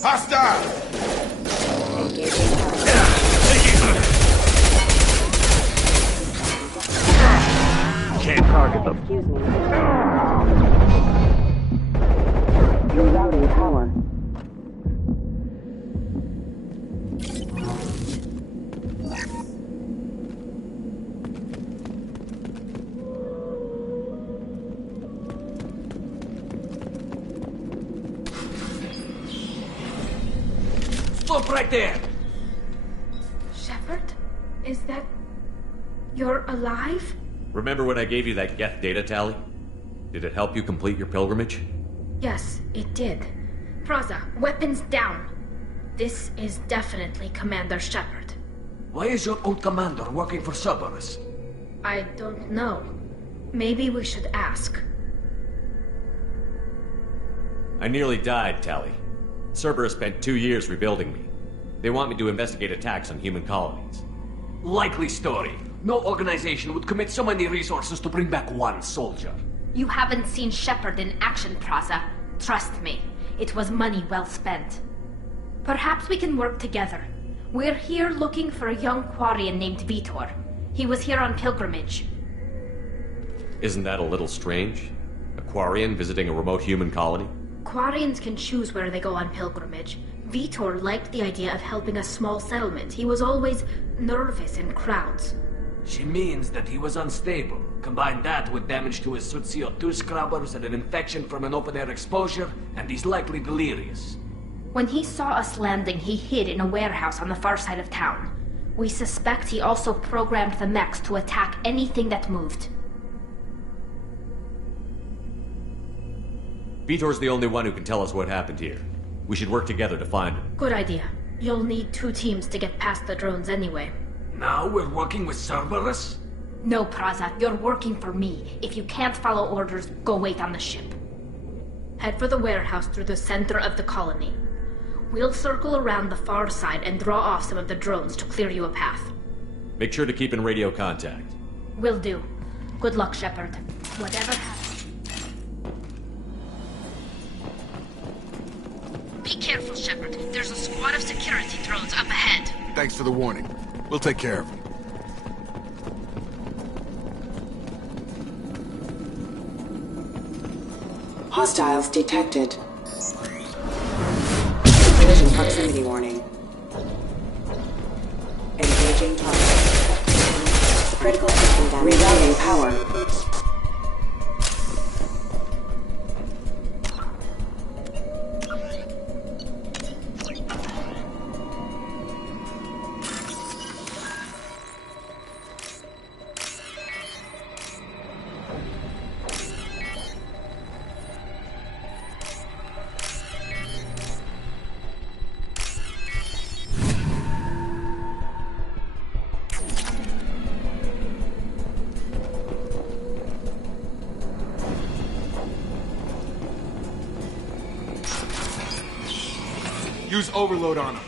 Hostile! Can't target them. Excuse me. Rerouting power. Stop right there! Shepard? Is that... You're alive? Remember when I gave you that Geth data tally? Did it help you complete your pilgrimage? Yes, it did. Praza, weapons down. This is definitely Commander Shepard. Why is your old commander working for Cerberus? I don't know. Maybe we should ask. I nearly died, Tally. Cerberus spent 2 years rebuilding me. They want me to investigate attacks on human colonies. Likely story. No organization would commit so many resources to bring back one soldier. You haven't seen Shepard in action, Praza. Trust me, it was money well spent. Perhaps we can work together. We're here looking for a young Quarian named Vitor. He was here on pilgrimage. Isn't that a little strange? A Quarian visiting a remote human colony? Quarians can choose where they go on pilgrimage. Vitor liked the idea of helping a small settlement. He was always nervous in crowds. She means that he was unstable. Combine that with damage to his suit CO2 scrubbers and an infection from an open-air exposure, and he's likely delirious. When he saw us landing, he hid in a warehouse on the far side of town. We suspect he also programmed the mechs to attack anything that moved. Vitor's the only one who can tell us what happened here. We should work together to find him. Good idea. You'll need 2 teams to get past the drones anyway. Now we're working with Cerberus? No, Praza, you're working for me. If you can't follow orders, go wait on the ship. Head for the warehouse through the center of the colony. We'll circle around the far side and draw off some of the drones to clear you a path. Make sure to keep in radio contact. Will do. Good luck, Shepard. Whatever happens. Be careful, Shepard. There's a squad of security drones up ahead. Thanks for the warning. We'll take care of them. Hostiles detected. Collision proximity warning. Engaging target. Critical system damage. Rerouting power. Use overload on him.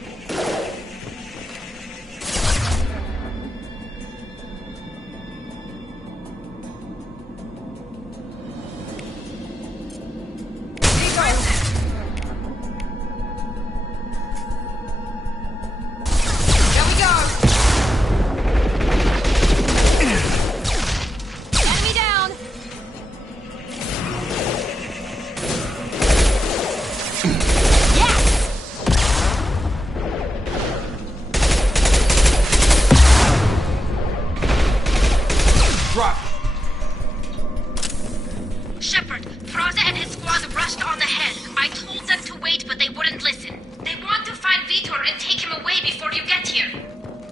Shepard, Praza and his squad rushed on ahead. I told them to wait, but they wouldn't listen. They want to find Vitor and take him away before you get here.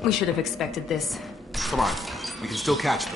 We should have expected this. Come on. We can still catch them.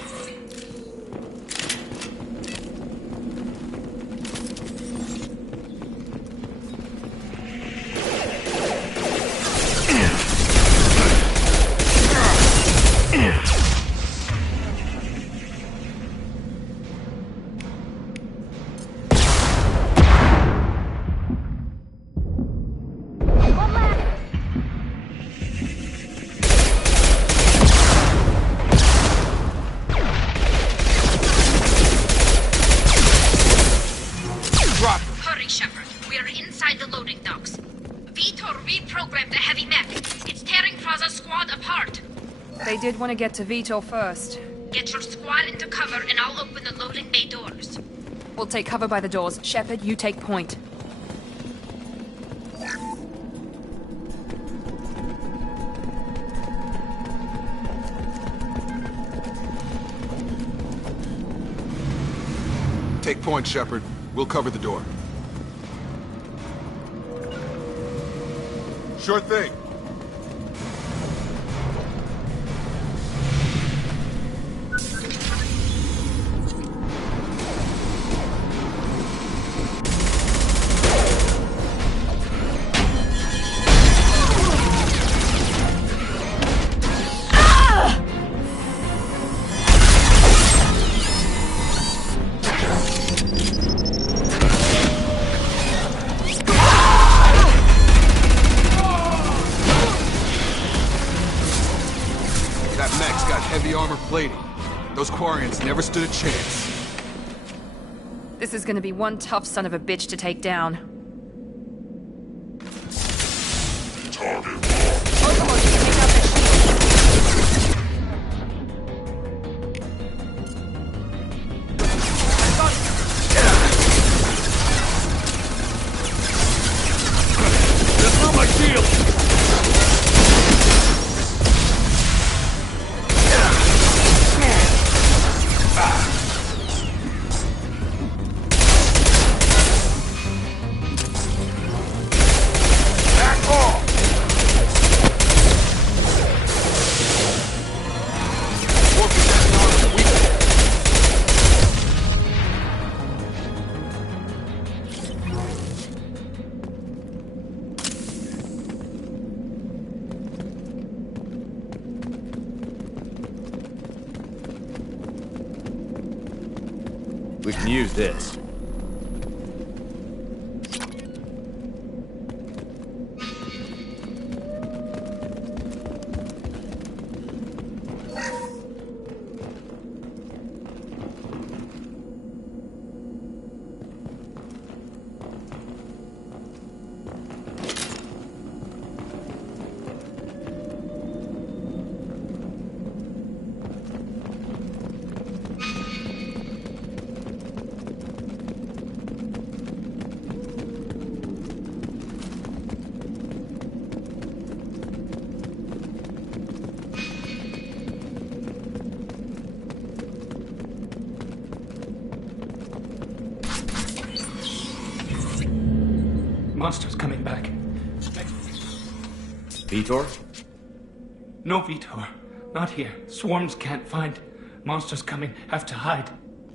Hurry, Shepard. We are inside the loading docks. Vitor reprogrammed the heavy mech. It's tearing Praza's squad apart. They did want to get to Vito first. Get your squad into cover and I'll open the loading bay doors. We'll take cover by the doors. Shepard, you take point. Take point, Shepard. We'll cover the door. Sure thing. Heavy armor plating. Those Quarians never stood a chance. This is gonna be one tough son of a bitch to take down. Target. That's not my shield! We can use this. Monster's coming back. Vitor? No, Vitor. Not here. Swarms can't find. Monster's coming. Have to hide.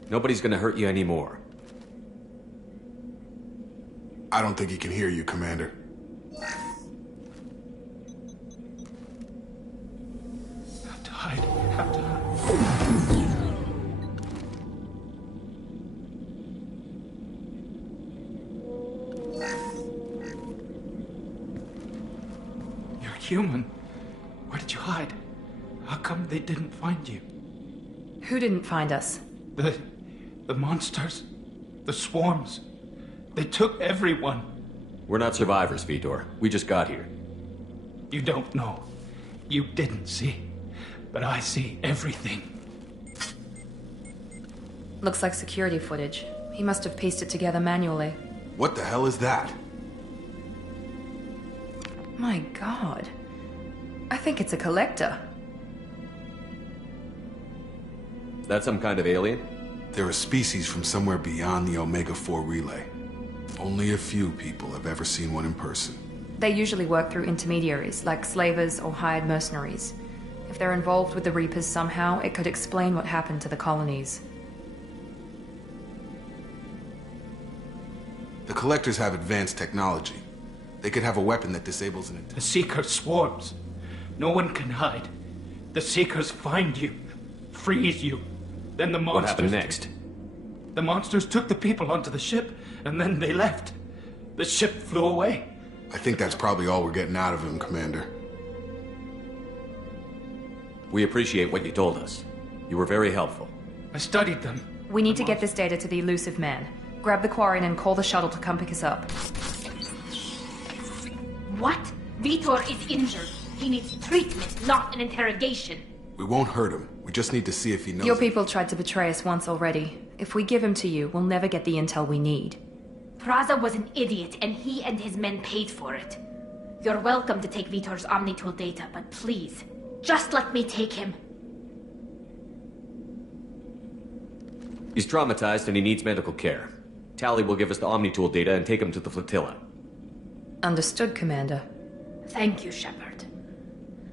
Nobody's gonna hurt you anymore. I don't think he can hear you, Commander. Have to hide. Have to hide. Human. Where did you hide? How come they didn't find you? Who didn't find us? The monsters. The swarms. They took everyone. We're not survivors, Vitor. We just got here. You don't know. You didn't see. But I see everything. Looks like security footage. He must have pieced it together manually. What the hell is that? My God. I think it's a collector. That some kind of alien? They're a species from somewhere beyond the Omega-4 relay. Only a few people have ever seen one in person. They usually work through intermediaries, like slavers or hired mercenaries. If they're involved with the Reapers somehow, it could explain what happened to the colonies. The Collectors have advanced technology. They could have a weapon that disables an... The Seeker swarms. No one can hide. The Seekers find you, freeze you. Then the monsters... What happened next? The monsters took the people onto the ship, and then they left. The ship flew away. I think that's probably all we're getting out of him, Commander. We appreciate what you told us. You were very helpful. I studied them. We need to get this data to the elusive man. Grab the Quarian and call the shuttle to come pick us up. What? Vitor is injured. He needs treatment, not an interrogation. We won't hurt him. We just need to see if he knows Your it. people tried to betray us once already. If we give him to you, we'll never get the intel we need. Praza was an idiot, and he and his men paid for it. You're welcome to take Vitor's Omnitool data, but please, just let me take him. He's traumatized and he needs medical care. Tally will give us the Omnitool data and take him to the flotilla. Understood, Commander. Thank you, Shepard.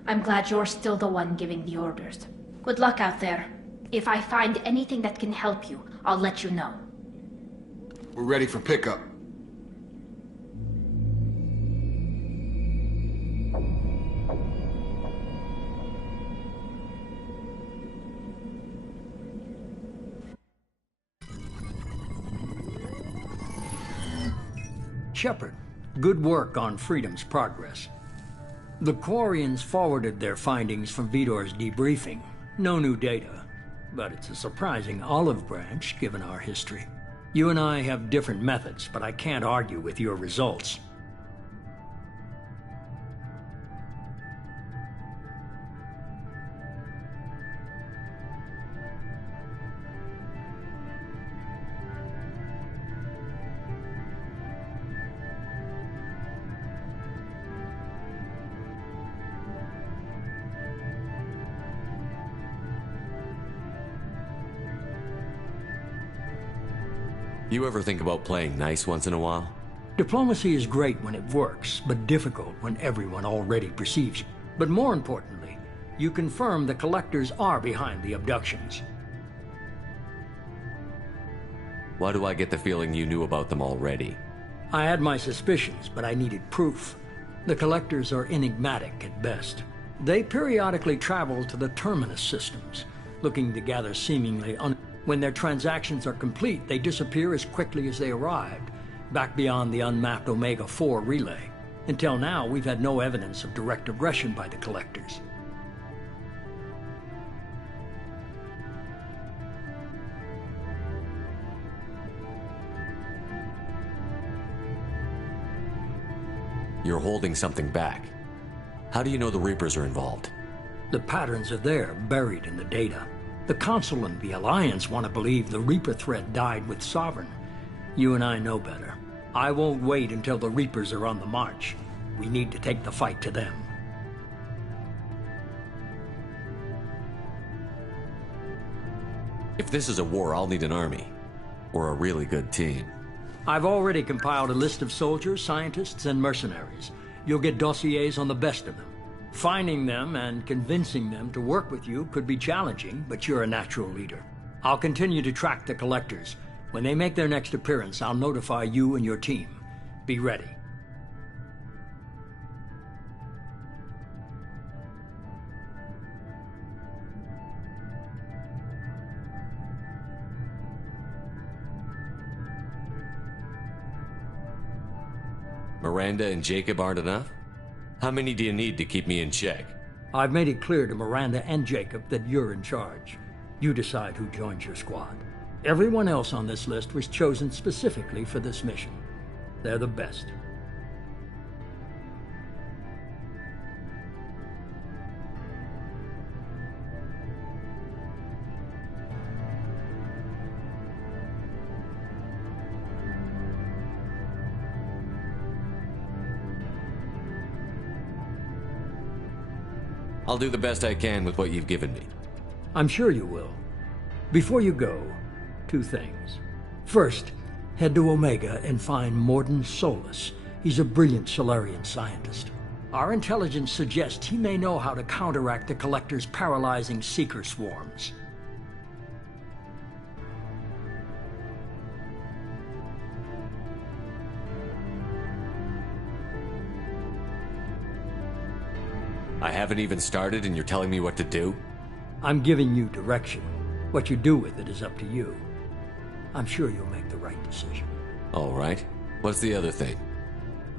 I'm glad you're still the one giving the orders. Good luck out there. If I find anything that can help you, I'll let you know. We're ready for pickup. Shepard, good work on Freedom's progress. The Quarians forwarded their findings from Vitor's debriefing. No new data, but it's a surprising olive branch given our history. You and I have different methods, but I can't argue with your results. You ever think about playing nice once in a while? Diplomacy is great when it works, but difficult when everyone already perceives you. But more importantly, you confirm the Collectors are behind the abductions. Why do I get the feeling you knew about them already? I had my suspicions, but I needed proof. The Collectors are enigmatic at best. They periodically travel to the Terminus systems, looking to gather seemingly When their transactions are complete, they disappear as quickly as they arrived, back beyond the unmapped Omega-4 relay. Until now, we've had no evidence of direct aggression by the Collectors. You're holding something back. How do you know the Reapers are involved? The patterns are there, buried in the data. The Council and the Alliance want to believe the Reaper threat died with Sovereign. You and I know better. I won't wait until the Reapers are on the march. We need to take the fight to them. If this is a war, I'll need an army. Or a really good team. I've already compiled a list of soldiers, scientists, and mercenaries. You'll get dossiers on the best of them. Finding them and convincing them to work with you could be challenging, but you're a natural leader. I'll continue to track the Collectors. When they make their next appearance, I'll notify you and your team. Be ready. Miranda and Jacob aren't enough? How many do you need to keep me in check? I've made it clear to Miranda and Jacob that you're in charge. You decide who joins your squad. Everyone else on this list was chosen specifically for this mission. They're the best. I'll do the best I can with what you've given me. I'm sure you will. Before you go, 2 things. First, head to Omega and find Morden Solus. He's a brilliant Solarian scientist. Our intelligence suggests he may know how to counteract the Collector's paralyzing Seeker swarms. I haven't even started and you're telling me what to do? I'm giving you direction. What you do with it is up to you. I'm sure you'll make the right decision. All right. What's the other thing?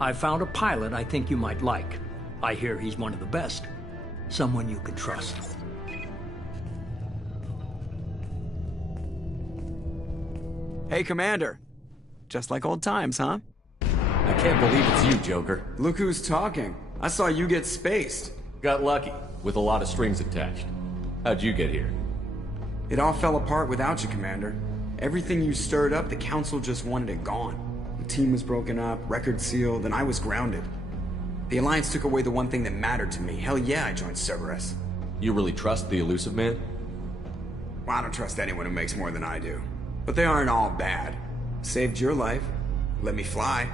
I found a pilot I think you might like. I hear he's one of the best. Someone you can trust. Hey, Commander. Just like old times, huh? I can't believe it's you, Joker. Look who's talking. I saw you get spaced. Got lucky, with a lot of strings attached. How'd you get here? It all fell apart without you, Commander. Everything you stirred up, the Council just wanted it gone. The team was broken up, record sealed, and I was grounded. The Alliance took away the one thing that mattered to me. Hell yeah, I joined Cerberus. You really trust the Elusive Man? Well, I don't trust anyone who makes more than I do. But they aren't all bad. Saved your life, let me fly,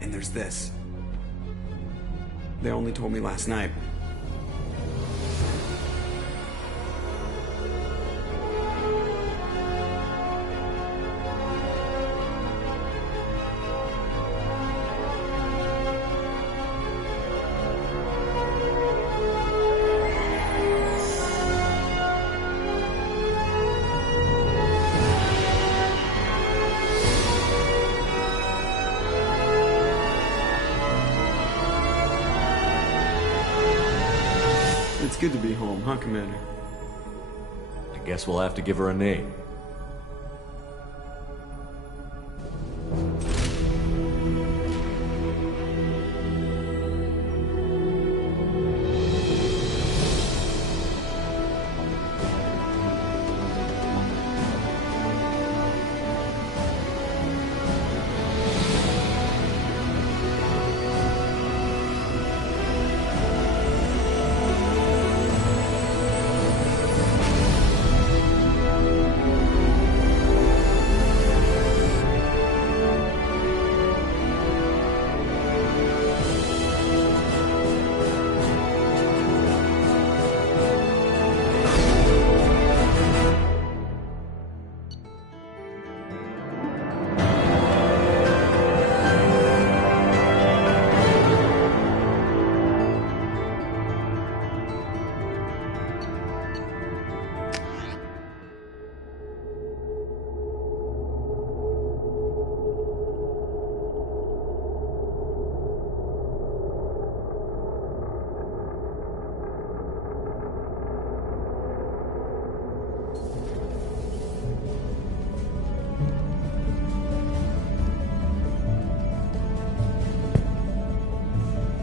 and there's this. They only told me last night. It's good to be home, huh, Commander? I guess we'll have to give her a name.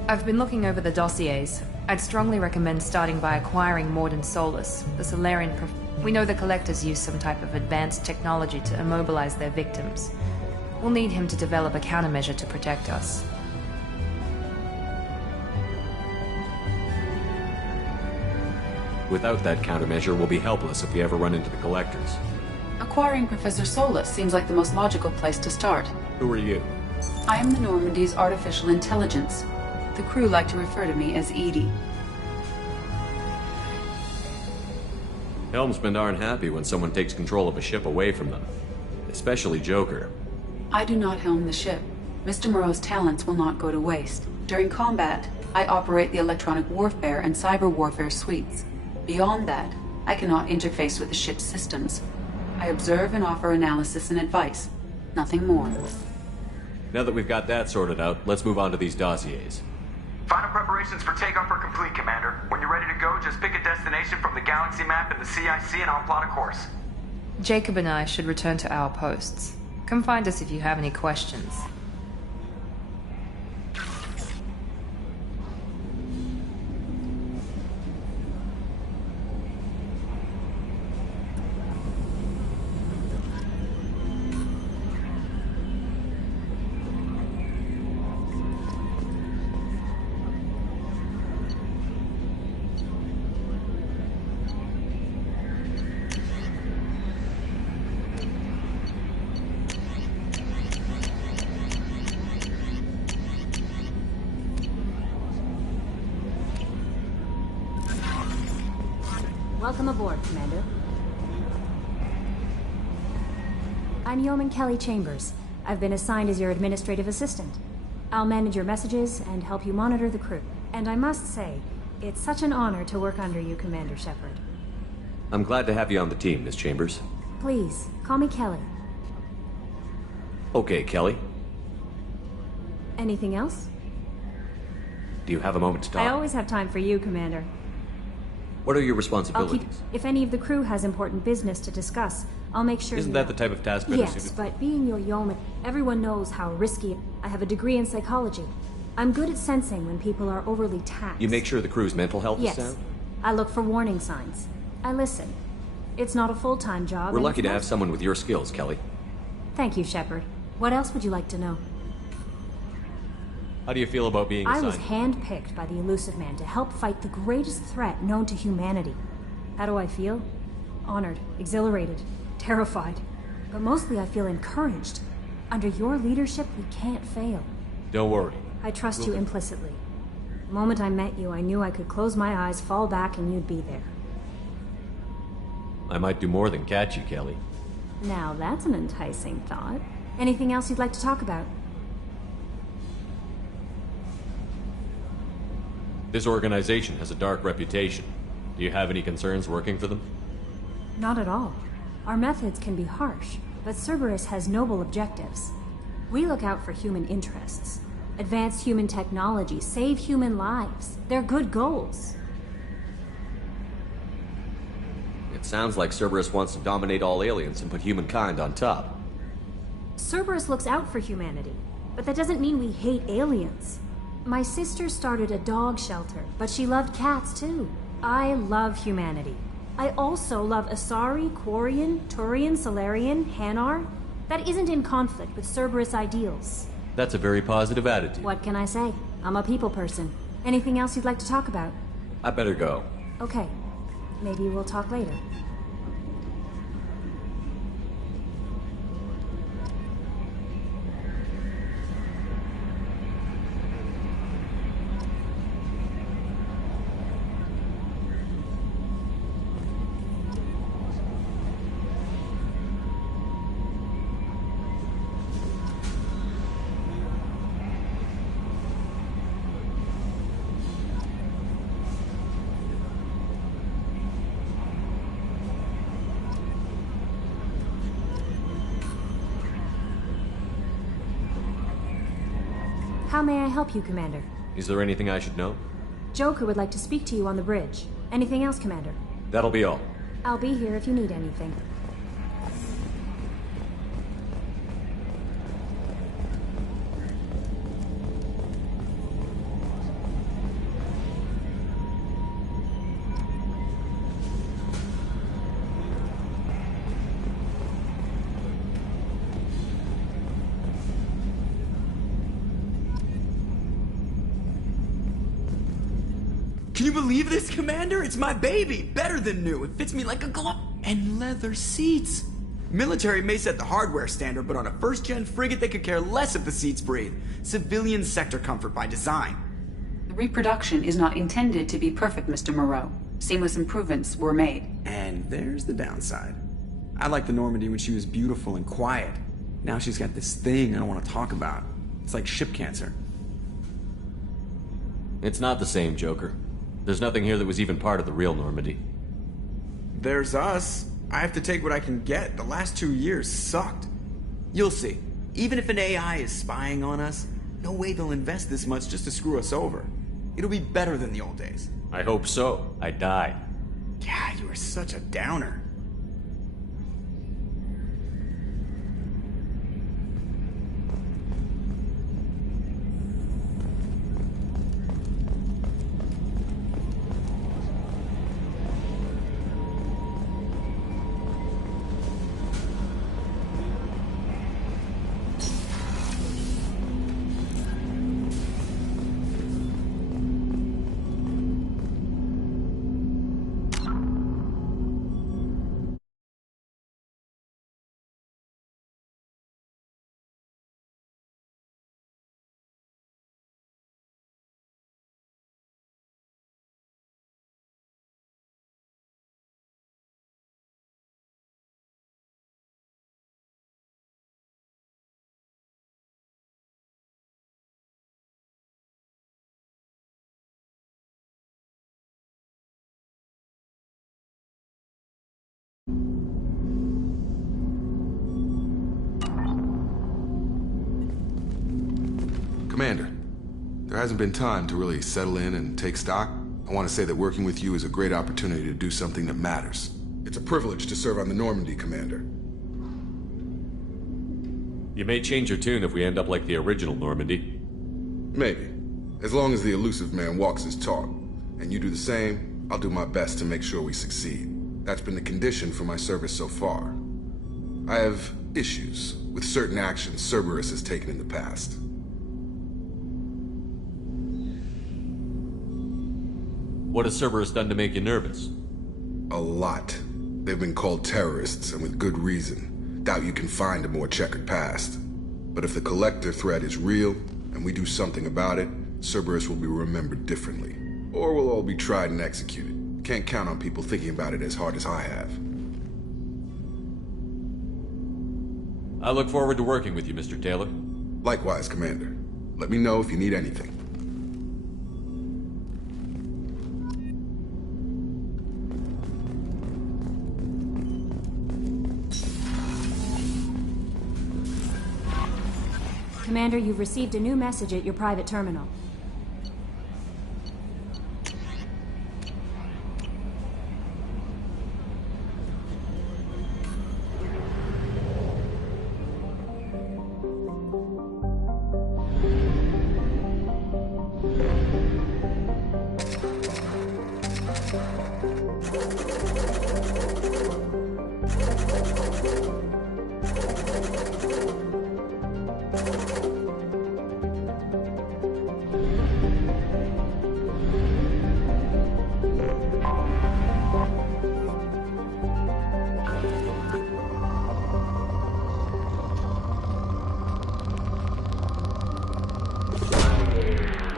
I've been looking over the dossiers. I'd strongly recommend starting by acquiring Morden Solus, the Solarian We know the Collectors use some type of advanced technology to immobilize their victims. We'll need him to develop a countermeasure to protect us. Without that countermeasure, we'll be helpless if we ever run into the Collectors. Acquiring Professor Solus seems like the most logical place to start. Who are you? I am the Normandy's artificial intelligence. The crew like to refer to me as Edie. Helmsmen aren't happy when someone takes control of a ship away from them. Especially Joker. I do not helm the ship. Mr. Moreau's talents will not go to waste. During combat, I operate the electronic warfare and cyber warfare suites. Beyond that, I cannot interface with the ship's systems. I observe and offer analysis and advice. Nothing more. Now that we've got that sorted out, let's move on to these dossiers. Final preparations for takeoff are complete, Commander. When you're ready to go, just pick a destination from the galaxy map in the CIC and I'll plot a course. Jacob and I should return to our posts. Come find us if you have any questions. Welcome aboard, Commander. I'm Yeoman Kelly Chambers. I've been assigned as your administrative assistant. I'll manage your messages and help you monitor the crew. And I must say, it's such an honor to work under you, Commander Shepard. I'm glad to have you on the team, Miss Chambers. Please, call me Kelly. Okay, Kelly. Anything else? Do you have a moment to talk? I always have time for you, Commander. What are your I'll responsibilities? keep... If any of the crew has important business to discuss, I'll make sure Isn't you that know. the type of task better Yes, suited? but being your yeoman, everyone knows how risky. I have a degree in psychology. I'm good at sensing when people are overly taxed. You make sure the crew's mental health Yes. is sound? I look for warning signs. I listen. It's not a full-time job. We're and lucky it's to have not- someone with your skills, Kelly. Thank you, Shepard. What else would you like to know? How do you feel about being I assigned? was handpicked by the Elusive Man to help fight the greatest threat known to humanity. How do I feel? Honored, exhilarated, terrified. But mostly I feel encouraged. Under your leadership, we can't fail. Don't worry. I trust you implicitly. The moment I met you, I knew I could close my eyes, fall back, and you'd be there. I might do more than catch you, Kelly. Now that's an enticing thought. Anything else you'd like to talk about? This organization has a dark reputation. Do you have any concerns working for them? Not at all. Our methods can be harsh, but Cerberus has noble objectives. We look out for human interests. Advance human technology, save human lives. They're good goals. It sounds like Cerberus wants to dominate all aliens and put humankind on top. Cerberus looks out for humanity, but that doesn't mean we hate aliens. My sister started a dog shelter, but she loved cats too. I love humanity. I also love Asari, Quarian, Turian, Solarian, Hanar. That isn't in conflict with Cerberus ideals. That's a very positive attitude. What can I say? I'm a people person. Anything else you'd like to talk about? I better go. Okay. Maybe we'll talk later. How may I help you, Commander? Is there anything I should know? Joker would like to speak to you on the bridge. Anything else, Commander? That'll be all. I'll be here if you need anything. Can you believe this, Commander? It's my baby! Better than new. It fits me like a glove. And leather seats. Military may set the hardware standard, but on a first-gen frigate, they could care less if the seats breathe. Civilian sector comfort by design. The reproduction is not intended to be perfect, Mr. Moreau. Seamless improvements were made. And there's the downside. I liked the Normandy when she was beautiful and quiet. Now she's got this thing I don't want to talk about. It's like ship cancer. It's not the same, Joker. There's nothing here that was even part of the real Normandy. There's us. I have to take what I can get. The last 2 years sucked. You'll see. Even if an AI is spying on us, no way they'll invest this much just to screw us over. It'll be better than the old days. I hope so. I died. Yeah, you are such a downer. Commander, there hasn't been time to really settle in and take stock. I want to say that working with you is a great opportunity to do something that matters. It's a privilege to serve on the Normandy, Commander. You may change your tune if we end up like the original Normandy. Maybe. As long as the elusive man walks his talk, and you do the same, I'll do my best to make sure we succeed. That's been the condition for my service so far. I have issues with certain actions Cerberus has taken in the past. What has Cerberus done to make you nervous? A lot. They've been called terrorists, and with good reason. Doubt you can find a more checkered past. But if the Collector threat is real, and we do something about it, Cerberus will be remembered differently. Or we'll all be tried and executed. Can't count on people thinking about it as hard as I have. I look forward to working with you, Mr. Taylor. Likewise, Commander. Let me know if you need anything. Commander, you've received a new message at your private terminal.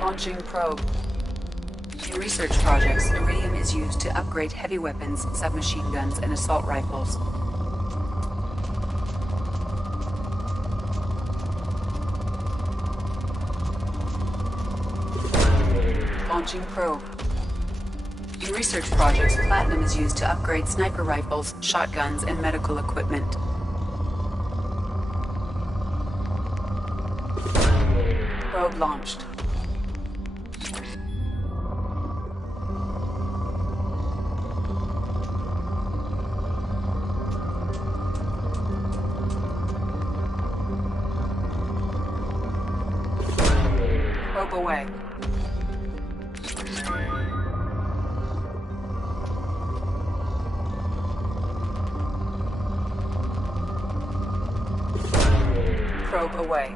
Launching probe. In research projects, iridium is used to upgrade heavy weapons, submachine guns, and assault rifles. Launching probe. In research projects, platinum is used to upgrade sniper rifles, shotguns, and medical equipment. Probe launched. Probe away. Probe away.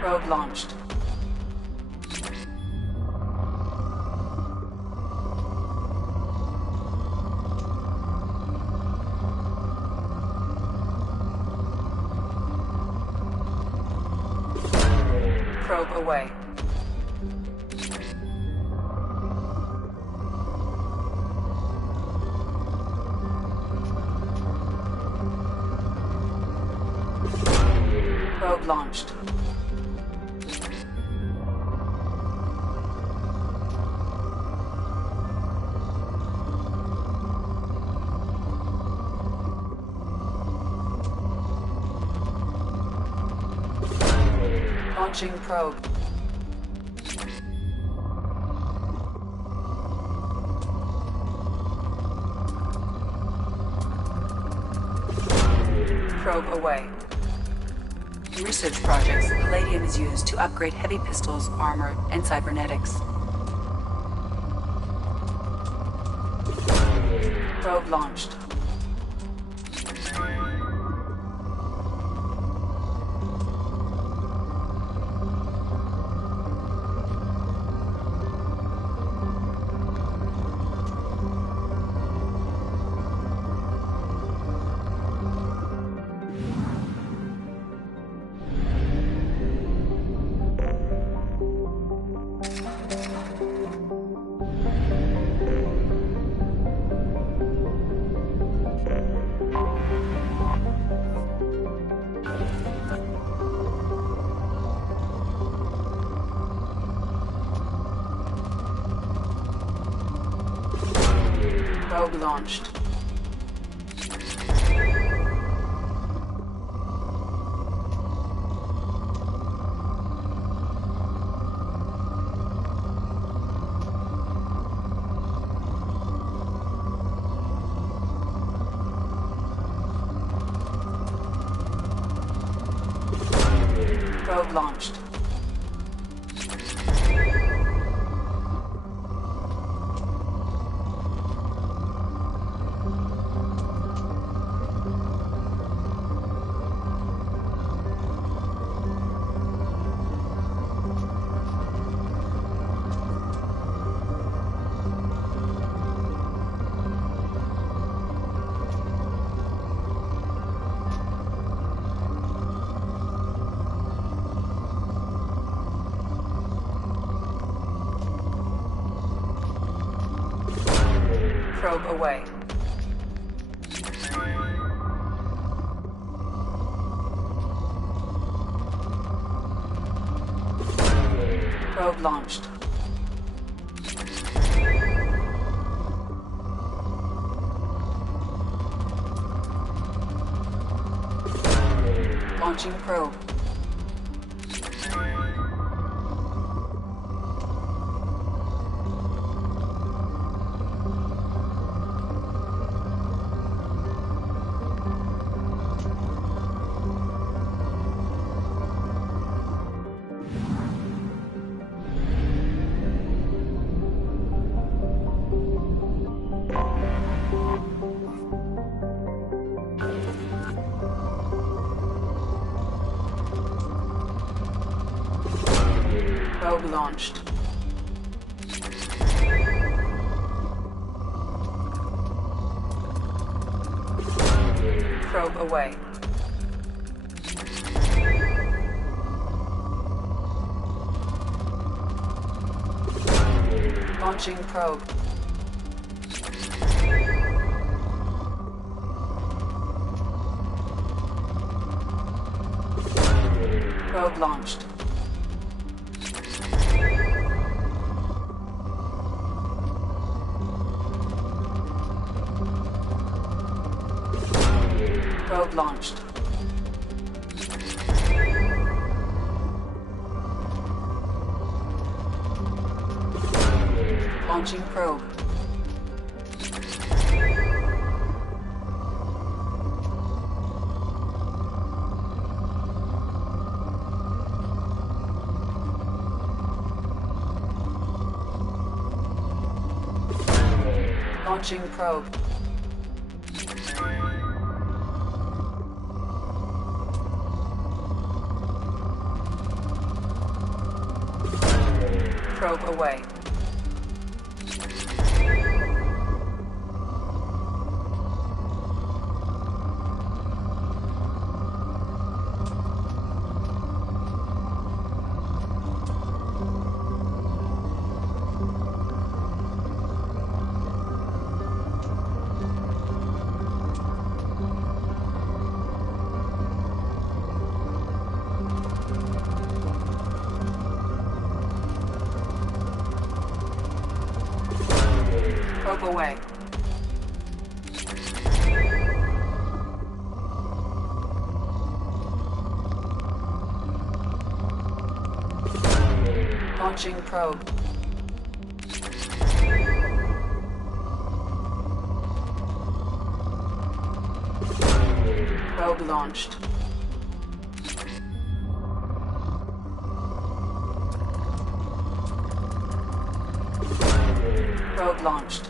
Probe launched. Probe away. Probe launched. Launching probe. Probe away. In research projects, palladium is used to upgrade heavy pistols, armor, and cybernetics. Probe launched. Probe launched. Probe launched. Probe away. Probe launched. Launching probe. Probe launched. Probe away. Launching probe. Probe launched. Probe launched. Launching probe. Launching probe. Probe away. Probe away. Launching probe. Probe launched. Probe launched.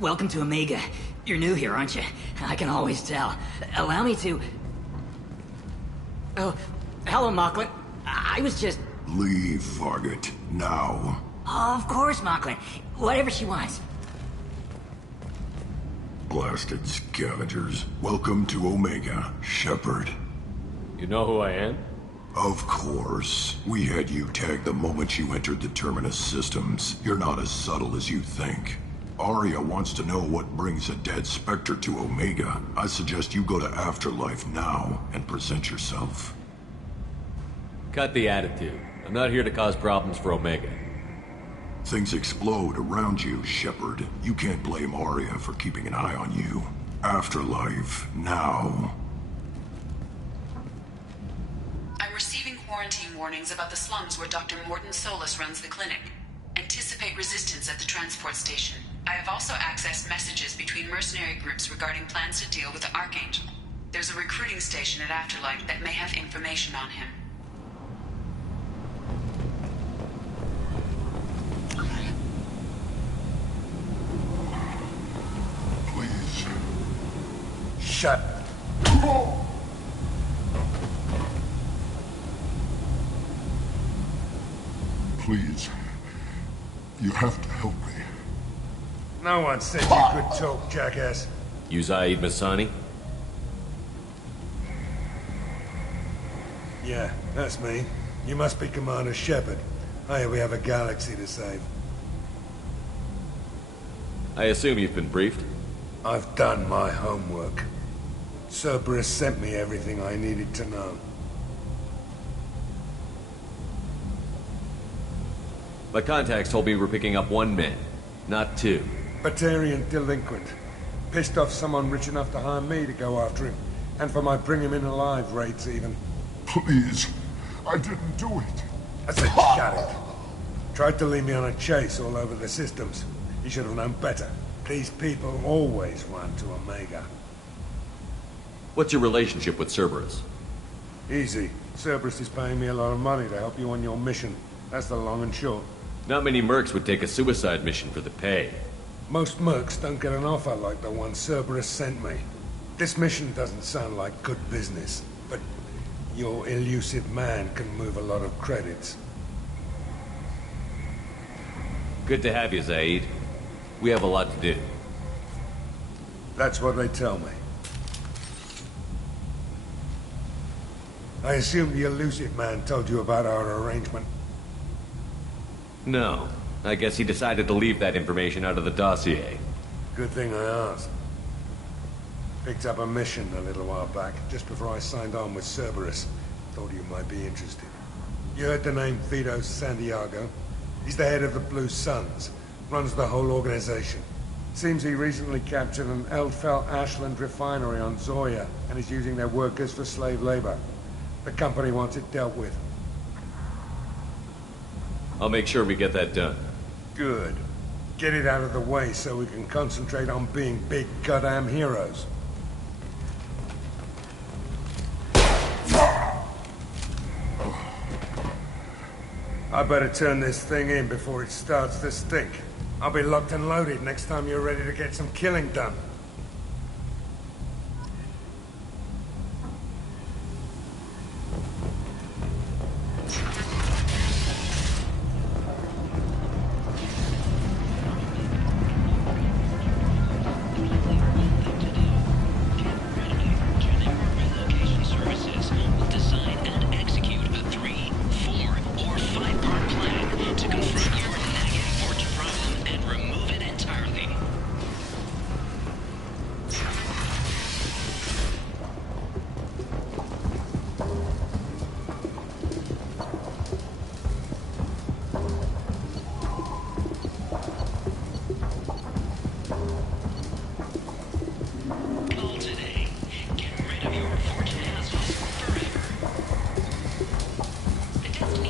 Welcome to Omega. You're new here, aren't you? I can always tell. Allow me to... Oh, hello, Mocklin. I was just... Leave, Fargate. Now. Of course, Mocklin. Whatever she wants. Blasted scavengers. Welcome to Omega, Shepard. You know who I am? Of course. We had you tagged the moment you entered the Terminus systems. You're not as subtle as you think. Arya wants to know what brings a dead Spectre to Omega. I suggest you go to Afterlife now and present yourself. Cut the attitude. I'm not here to cause problems for Omega. Things explode around you, Shepard. You can't blame Arya for keeping an eye on you. Afterlife, now. I'm receiving quarantine warnings about the slums where Dr. Mordin Solus runs the clinic. Anticipate resistance at the transport station. I have also accessed messages between mercenary groups regarding plans to deal with the Archangel. There's a recruiting station at Afterlife that may have information on him. Please. Shut. Please. You have to help me. No one said you could talk, jackass. You Zaid Masani? Yeah, that's me. You must be Commander Shepard. Hey, we have a galaxy to save. I assume you've been briefed? I've done my homework. Cerberus sent me everything I needed to know. My contacts told me we're picking up one man, not two. Batarian delinquent. Pissed off someone rich enough to hire me to go after him. And for my bring him in alive rates even. Please. I didn't do it. I said shut it. Tried to lead me on a chase all over the systems. You should have known better. These people always run to Omega. What's your relationship with Cerberus? Easy. Cerberus is paying me a lot of money to help you on your mission. That's the long and short. Not many mercs would take a suicide mission for the pay. Most mercs don't get an offer like the one Cerberus sent me. This mission doesn't sound like good business, but your elusive man can move a lot of credits. Good to have you, Zaid. We have a lot to do. That's what they tell me. I assume the elusive man told you about our arrangement. No. I guess he decided to leave that information out of the dossier. Good thing I asked. Picked up a mission a little while back, just before I signed on with Cerberus. Thought you might be interested. You heard the name Vito Santiago? He's the head of the Blue Suns. Runs the whole organization. Seems he recently captured an Eldfell Ashland refinery on Zoya and is using their workers for slave labor. The company wants it dealt with. I'll make sure we get that done. Good. Get it out of the way so we can concentrate on being big goddamn heroes. I better turn this thing in before it starts to stink. I'll be locked and loaded next time you're ready to get some killing done.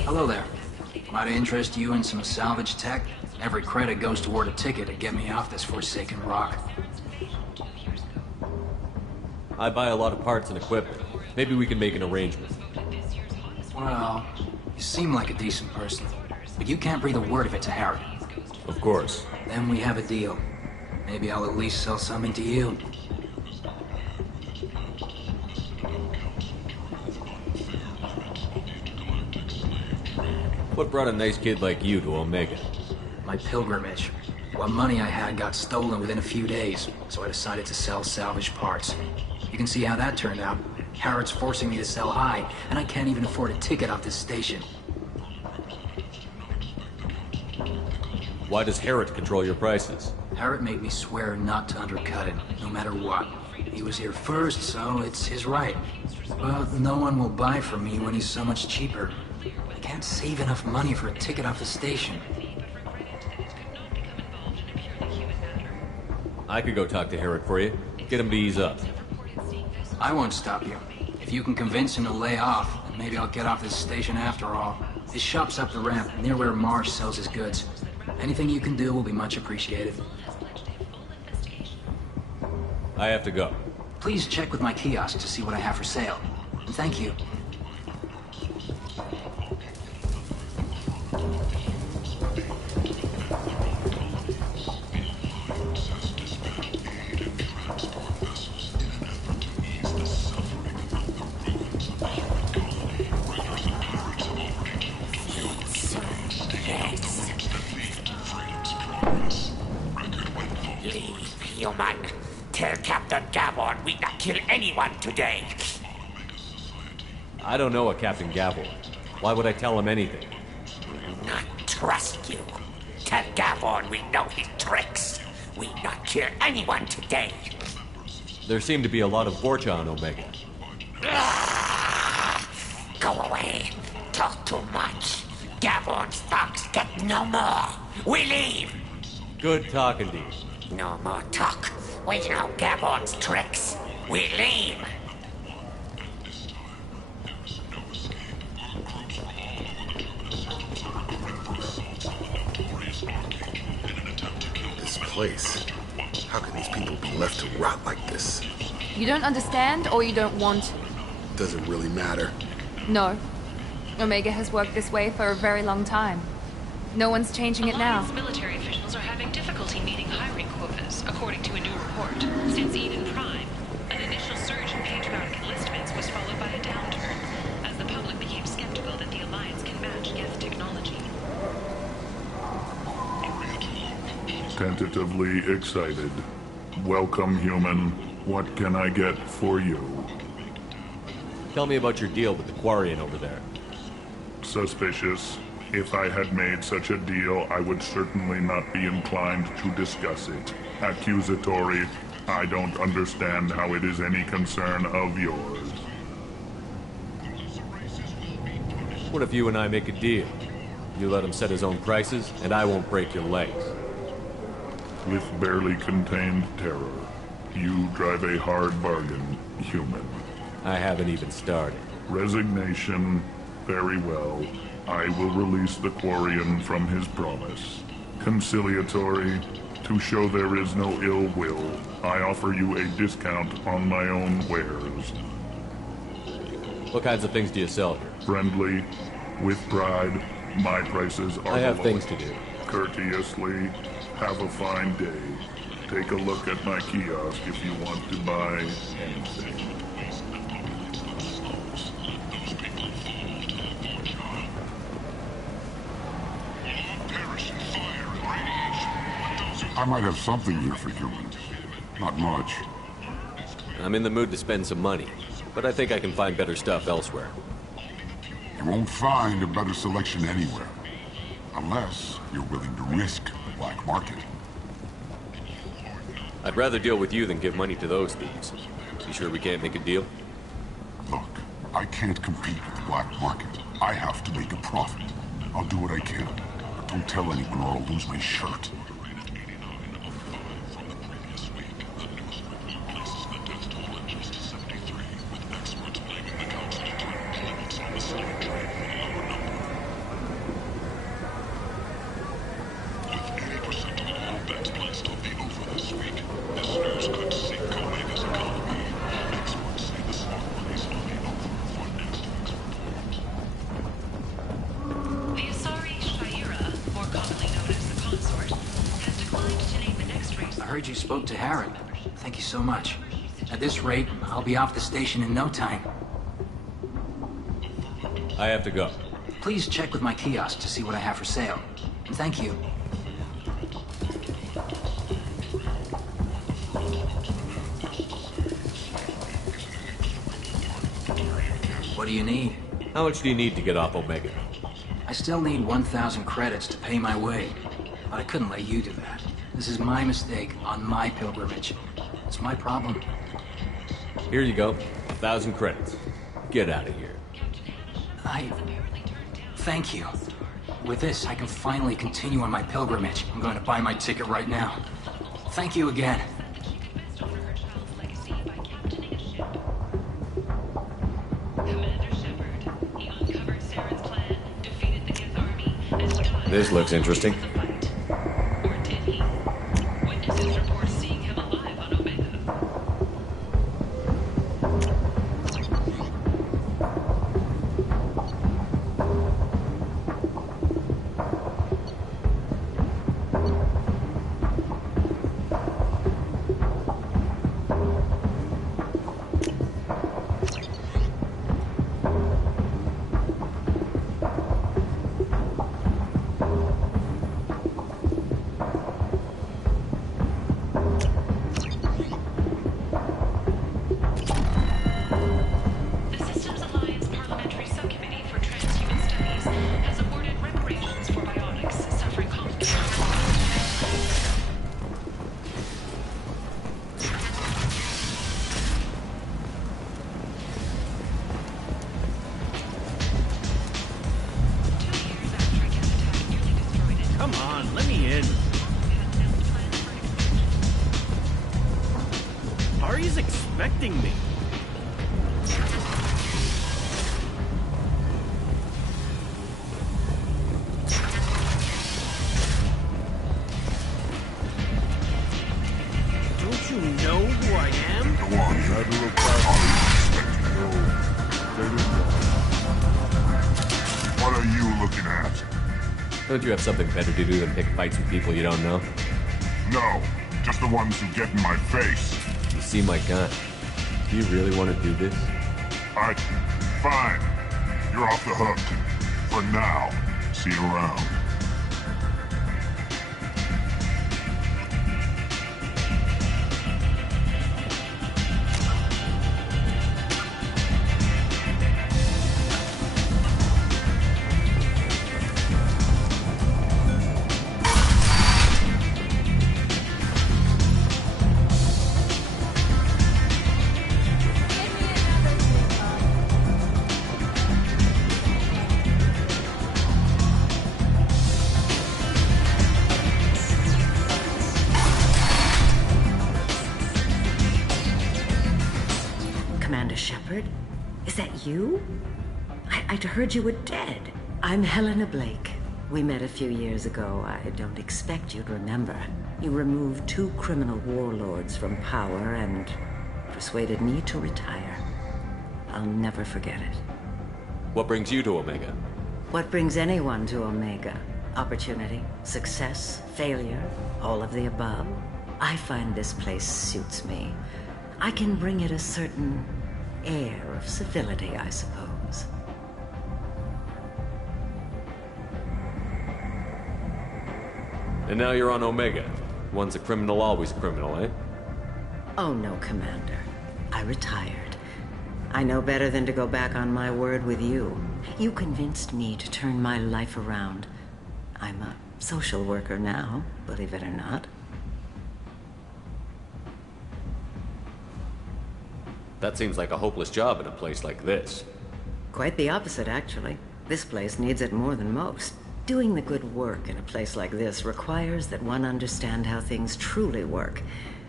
Hello there. Might interest you in some salvage tech? Every credit goes toward a ticket to get me off this forsaken rock. I buy a lot of parts and equipment. Maybe we can make an arrangement. Well, you seem like a decent person, but you can't breathe a word of it to Harry. Of course. Then we have a deal. Maybe I'll at least sell something to you. What brought a nice kid like you to Omega? My pilgrimage. What money I had got stolen within a few days, so I decided to sell salvaged parts. You can see how that turned out. Harrod's forcing me to sell high, and I can't even afford a ticket off this station. Why does Harrod control your prices? Harrod made me swear not to undercut it, no matter what. He was here first, so it's his right. But no one will buy from me when he's so much cheaper. I can't save enough money for a ticket off the station. I could go talk to Harrod for you. Get him to ease up. I won't stop you. If you can convince him to lay off, then maybe I'll get off this station after all. His shop's up the ramp, near where Marsh sells his goods. Anything you can do will be much appreciated. I have to go. Please check with my kiosk to see what I have for sale. And thank you. Human, tell Captain Gavon we not kill anyone today. I don't know a Captain Gavon. Why would I tell him anything? Not trust you. Tell Gavon we know his tricks. We not kill anyone today. There seem to be a lot of Vorcha on Omega. Go away. Talk too much. Gavon's thugs get no more. We leave. Good talking to you. No more talk. We know Gavon's tricks. We leave. This place. How can these people be left to rot like this? You don't understand, or you don't want? Doesn't really matter. No. Omega has worked this way for a very long time. No one's changing it now. Alliance military officials are having difficulty meeting hiring quotas, according to a new report. Since Eden Prime, an initial surge in patriotic enlistments was followed by a downturn, as the public became skeptical that the Alliance can match Geth technology. Tentatively excited. Welcome, human. What can I get for you? Tell me about your deal with the Quarian over there. Suspicious. If I had made such a deal, I would certainly not be inclined to discuss it. Accusatory. I don't understand how it is any concern of yours. What if you and I make a deal? You let him set his own prices, and I won't break your legs. With barely contained terror, you drive a hard bargain, human. I haven't even started. Resignation. Very well. I will release the Quarian from his promise. Conciliatory. To show there is no ill will, I offer you a discount on my own wares. What kinds of things do you sell here? Friendly. With pride. My prices are I have the things lowest. to do. Courteously. Have a fine day. Take a look at my kiosk if you want to buy anything. I might have something here for humans. Not much. I'm in the mood to spend some money, but I think I can find better stuff elsewhere. You won't find a better selection anywhere. Unless you're willing to risk the black market. I'd rather deal with you than give money to those thieves. You sure we can't make a deal? Look, I can't compete with the black market. I have to make a profit. I'll do what I can. But don't tell anyone or I'll lose my shirt. The Asari Shaira, more commonly known as the Consort, heard you spoke to Harrod. Thank you so much. At this rate, I'll be off the station in no time. I have to go. Please check with my kiosk to see what I have for sale. And thank you. What do you need? How much do you need to get off Omega? I still need 1,000 credits to pay my way. But I couldn't let you do that. This is my mistake on my pilgrimage. It's my problem. Here you go. 1,000 credits. Get out of here. Thank you. With this, I can finally continue on my pilgrimage. I'm going to buy my ticket right now. Thank you again. This looks interesting. Expecting me. Don't you know who I am? Go on, you had to look back. What are you looking at? Don't you have something better to do than pick fights with people you don't know? No, just the ones who get in my face. You see my gun. Do you really want to do this? Fine. You're off the hook. For now. See you around. Is that you? I'd heard you were dead. I'm Helena Blake. We met a few years ago. I don't expect you'd remember. You removed 2 criminal warlords from power and persuaded me to retire. I'll never forget it. What brings you to Omega? What brings anyone to Omega? Opportunity, success, failure, all of the above. I find this place suits me. I can bring it a certain air of civility, I suppose. And now you're on Omega. Once a criminal, always a criminal, eh? Oh no, Commander. I retired. I know better than to go back on my word with you. You convinced me to turn my life around. I'm a social worker now, believe it or not. That seems like a hopeless job in a place like this. Quite the opposite, actually. This place needs it more than most. Doing the good work in a place like this requires that one understand how things truly work,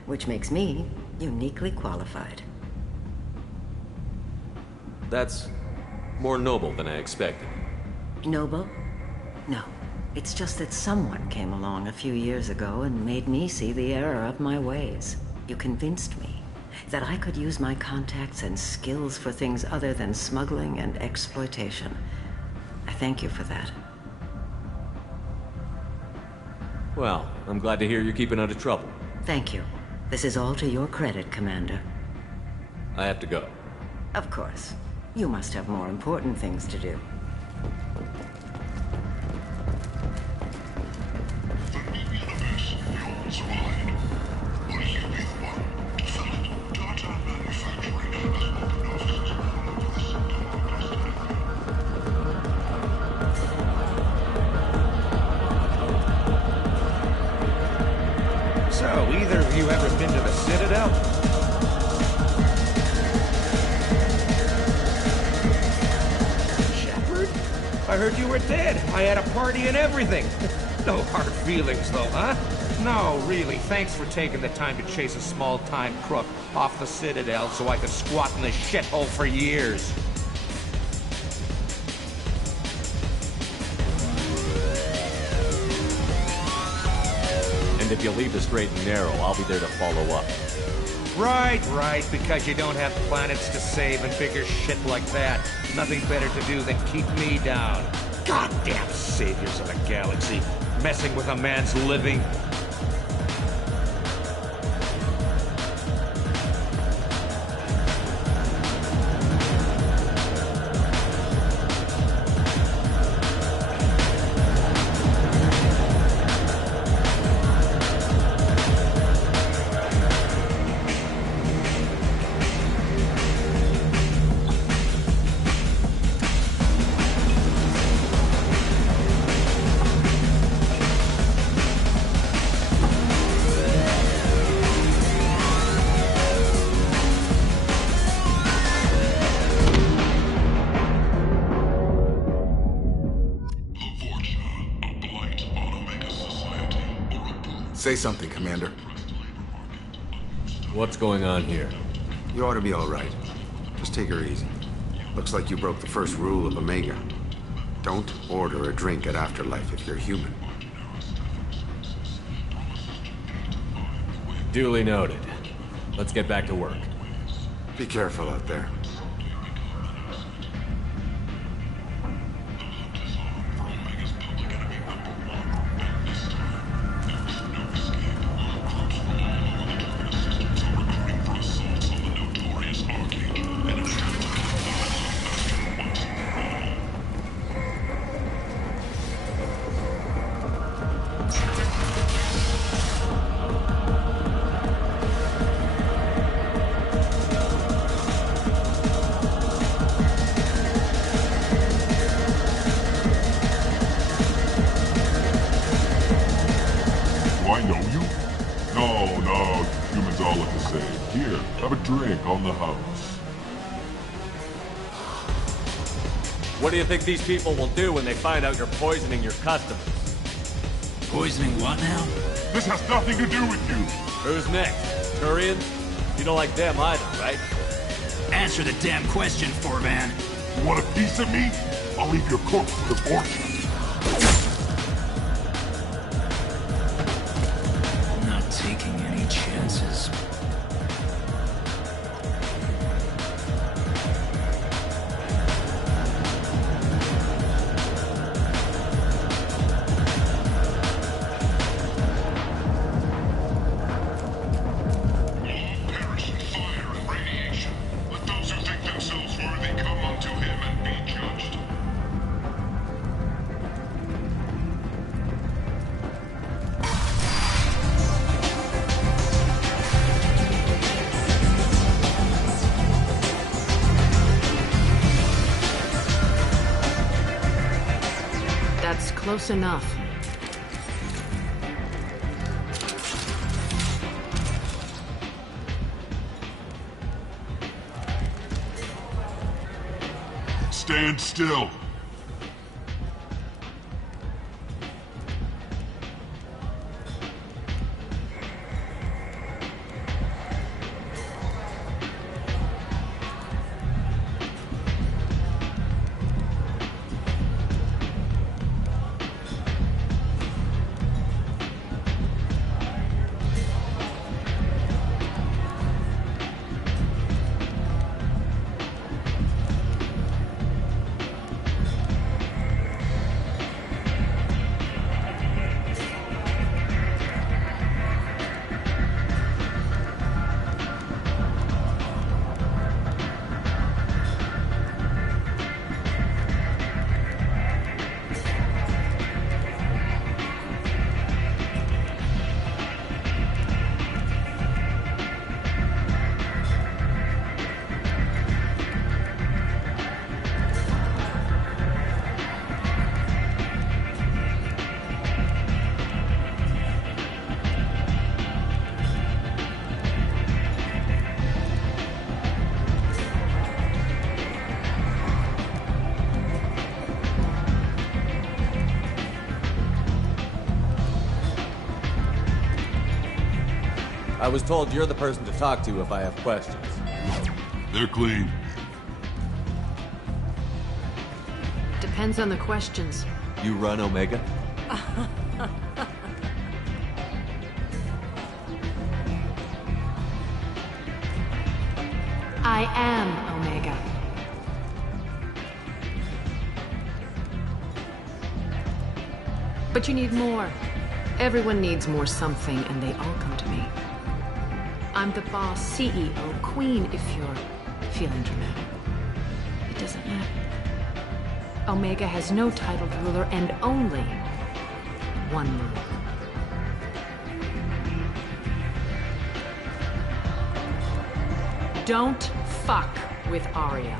which makes me uniquely qualified. That's more noble than I expected. Noble? No. It's just that someone came along a few years ago and made me see the error of my ways. You convinced me that I could use my contacts and skills for things other than smuggling and exploitation. I thank you for that. Well, I'm glad to hear you're keeping out of trouble. Thank you. This is all to your credit, Commander. I have to go. Of course. You must have more important things to do. So, either of you ever been to the Citadel? Shepard? I heard you were dead. I had a party and everything. No hard feelings, though, huh? No, really. Thanks for taking the time to chase a small-time crook off the Citadel so I could squat in this shithole for years. And if you leave the straight and narrow, I'll be there to follow up. Right, because you don't have planets to save and bigger shit like that. Nothing better to do than keep me down. Goddamn saviors of the galaxy, messing with a man's living. Say something, Commander. What's going on here? You ought to be all right. Just take her easy. Looks like you broke the first rule of Omega. Don't order a drink at Afterlife if you're human. Duly noted. Let's get back to work. Be careful out there. On the house. What do you think these people will do when they find out you're poisoning your customers? Poisoning what now? This has nothing to do with you. Who's next? Turians? You don't like them either, right? Answer the damn question, Forvan. You want a piece of me? I'll leave your corpse for the fortune. I'm not taking any chances. Close enough. Stand still. I was told you're the person to talk to if I have questions. They're clean. Depends on the questions. You run Omega? I am Omega. But you need more. Everyone needs more something, and they all come to me. I'm the boss, CEO, queen, if you're feeling dramatic. It doesn't matter. Omega has no titled ruler and only one ruler. Don't fuck with Arya.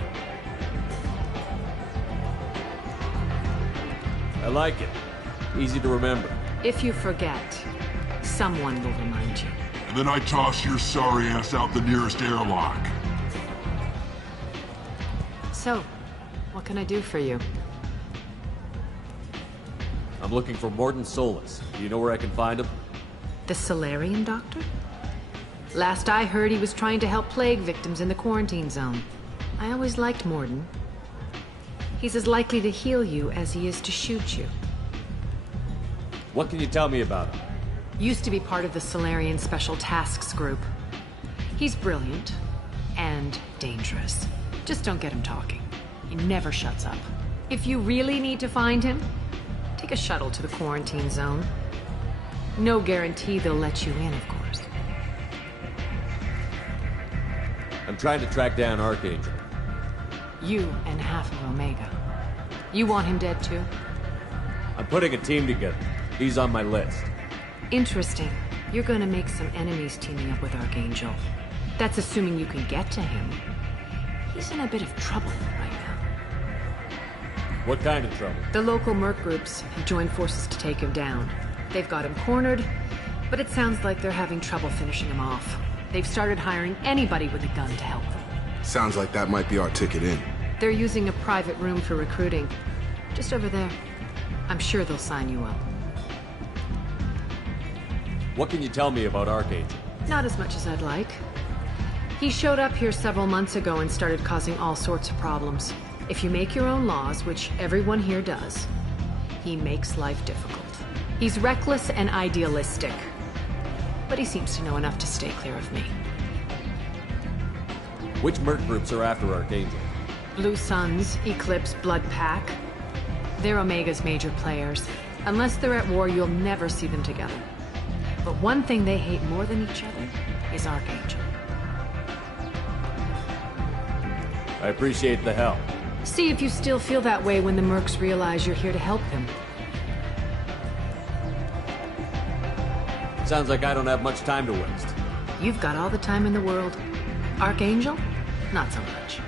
I like it. Easy to remember. If you forget, someone will remind you. And then I toss your sorry ass out the nearest airlock. So, what can I do for you? I'm looking for Mordin Solus. Do you know where I can find him? The Solarian doctor? Last I heard, he was trying to help plague victims in the quarantine zone. I always liked Mordin. He's as likely to heal you as he is to shoot you. What can you tell me about him? Used to be part of the Solarian Special Tasks Group. He's brilliant and dangerous. Just don't get him talking. He never shuts up. If you really need to find him, take a shuttle to the quarantine zone. No guarantee they'll let you in, of course. I'm trying to track down Archangel. You and half of Omega. You want him dead too? I'm putting a team together. He's on my list. Interesting. You're gonna make some enemies teaming up with Archangel. That's assuming you can get to him. He's in a bit of trouble right now. What kind of trouble? The local merc groups have joined forces to take him down. They've got him cornered, but it sounds like they're having trouble finishing him off. They've started hiring anybody with a gun to help them. Sounds like that might be our ticket in. They're using a private room for recruiting. Just over there. I'm sure they'll sign you up. What can you tell me about Archangel? Not as much as I'd like. He showed up here several months ago and started causing all sorts of problems. If you make your own laws, which everyone here does, he makes life difficult. He's reckless and idealistic. But he seems to know enough to stay clear of me. Which merc groups are after Archangel? Blue Suns, Eclipse, Blood Pack. They're Omega's major players. Unless they're at war, you'll never see them together. But one thing they hate more than each other is Archangel. I appreciate the help. See if you still feel that way when the mercs realize you're here to help them. Sounds like I don't have much time to waste. You've got all the time in the world. Archangel? Not so much.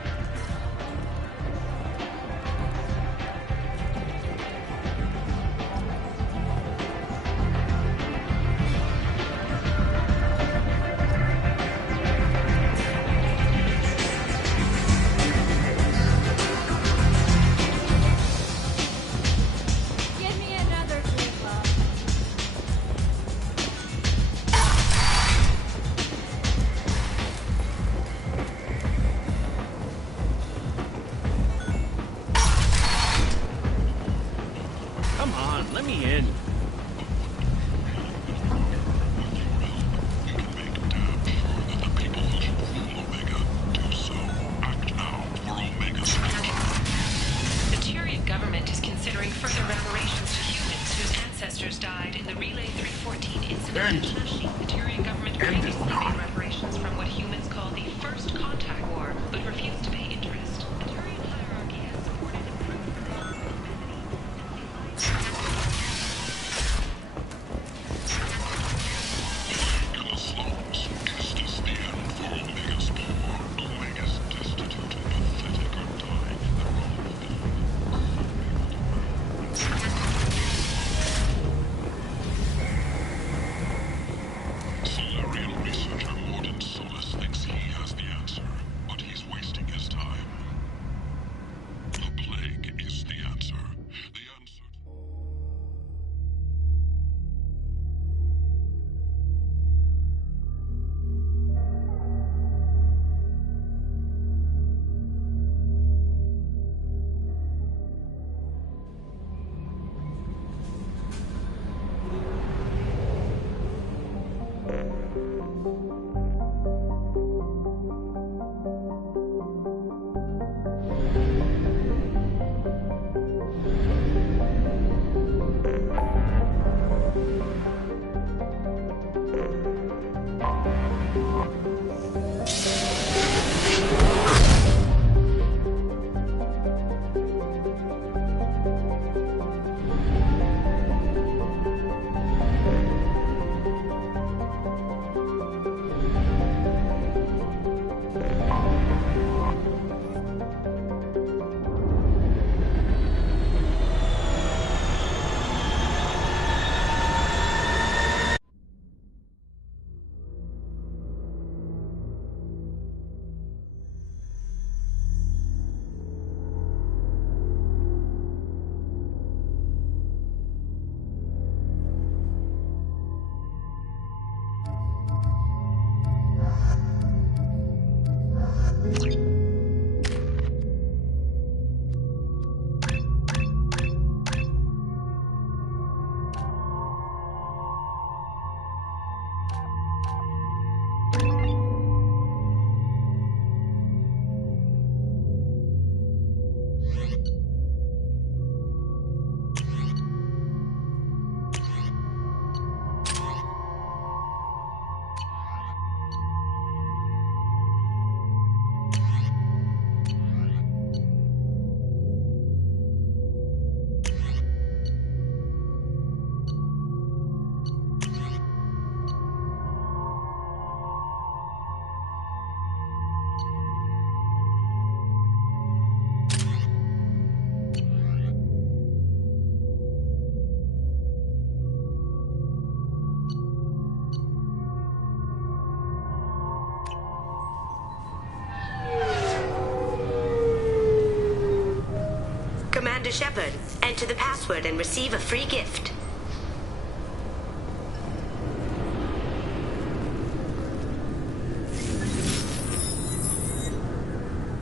Commander Shepard, enter the password and receive a free gift.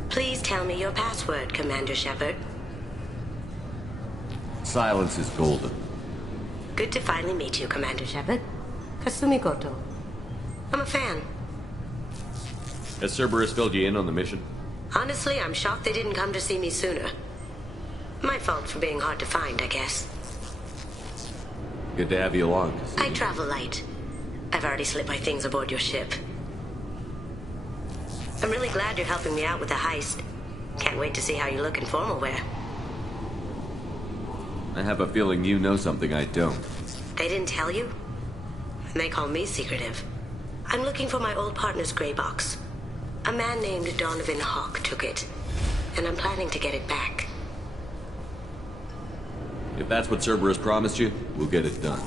Please tell me your password, Commander Shepard. Silence is golden. Good to finally meet you, Commander Shepard. Kasumi Koto. I'm a fan. Has Cerberus filled you in on the mission? Honestly, I'm shocked they didn't come to see me sooner. My fault for being hard to find, I guess. Good to have you along. I travel light. I've already slipped my things aboard your ship. I'm really glad you're helping me out with the heist. Can't wait to see how you look in formal wear. I have a feeling you know something I don't. They didn't tell you? They call me secretive. I'm looking for my old partner's gray box. A man named Donovan Hawk took it, and I'm planning to get it back. If that's what Cerberus promised you, we'll get it done.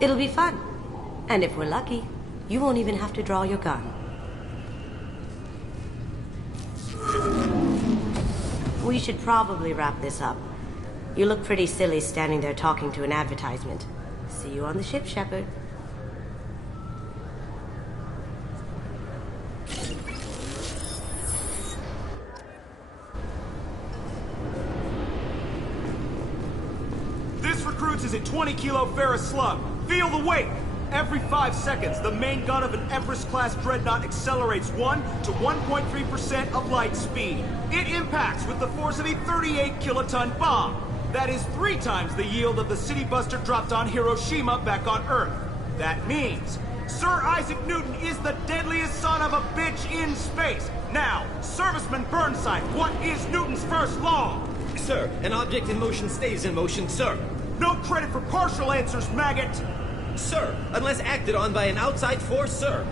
It'll be fun. And if we're lucky, you won't even have to draw your gun. We should probably wrap this up. You look pretty silly standing there talking to an advertisement. See you on the ship, Shepard. This recruits is a 20-kilo ferrous slug. Feel the weight! Every 5 seconds, the main gun of an Everest-class dreadnought accelerates 1 to 1.3% of light speed. It impacts with the force of a 38-kiloton bomb. That is 3 times the yield of the city buster dropped on Hiroshima back on Earth. That means Sir Isaac Newton is the deadliest son of a bitch in space. Now, Serviceman Burnside, what is Newton's first law? Sir, an object in motion stays in motion, sir. No credit for partial answers, maggot! Sir, unless acted on by an outside force, sir.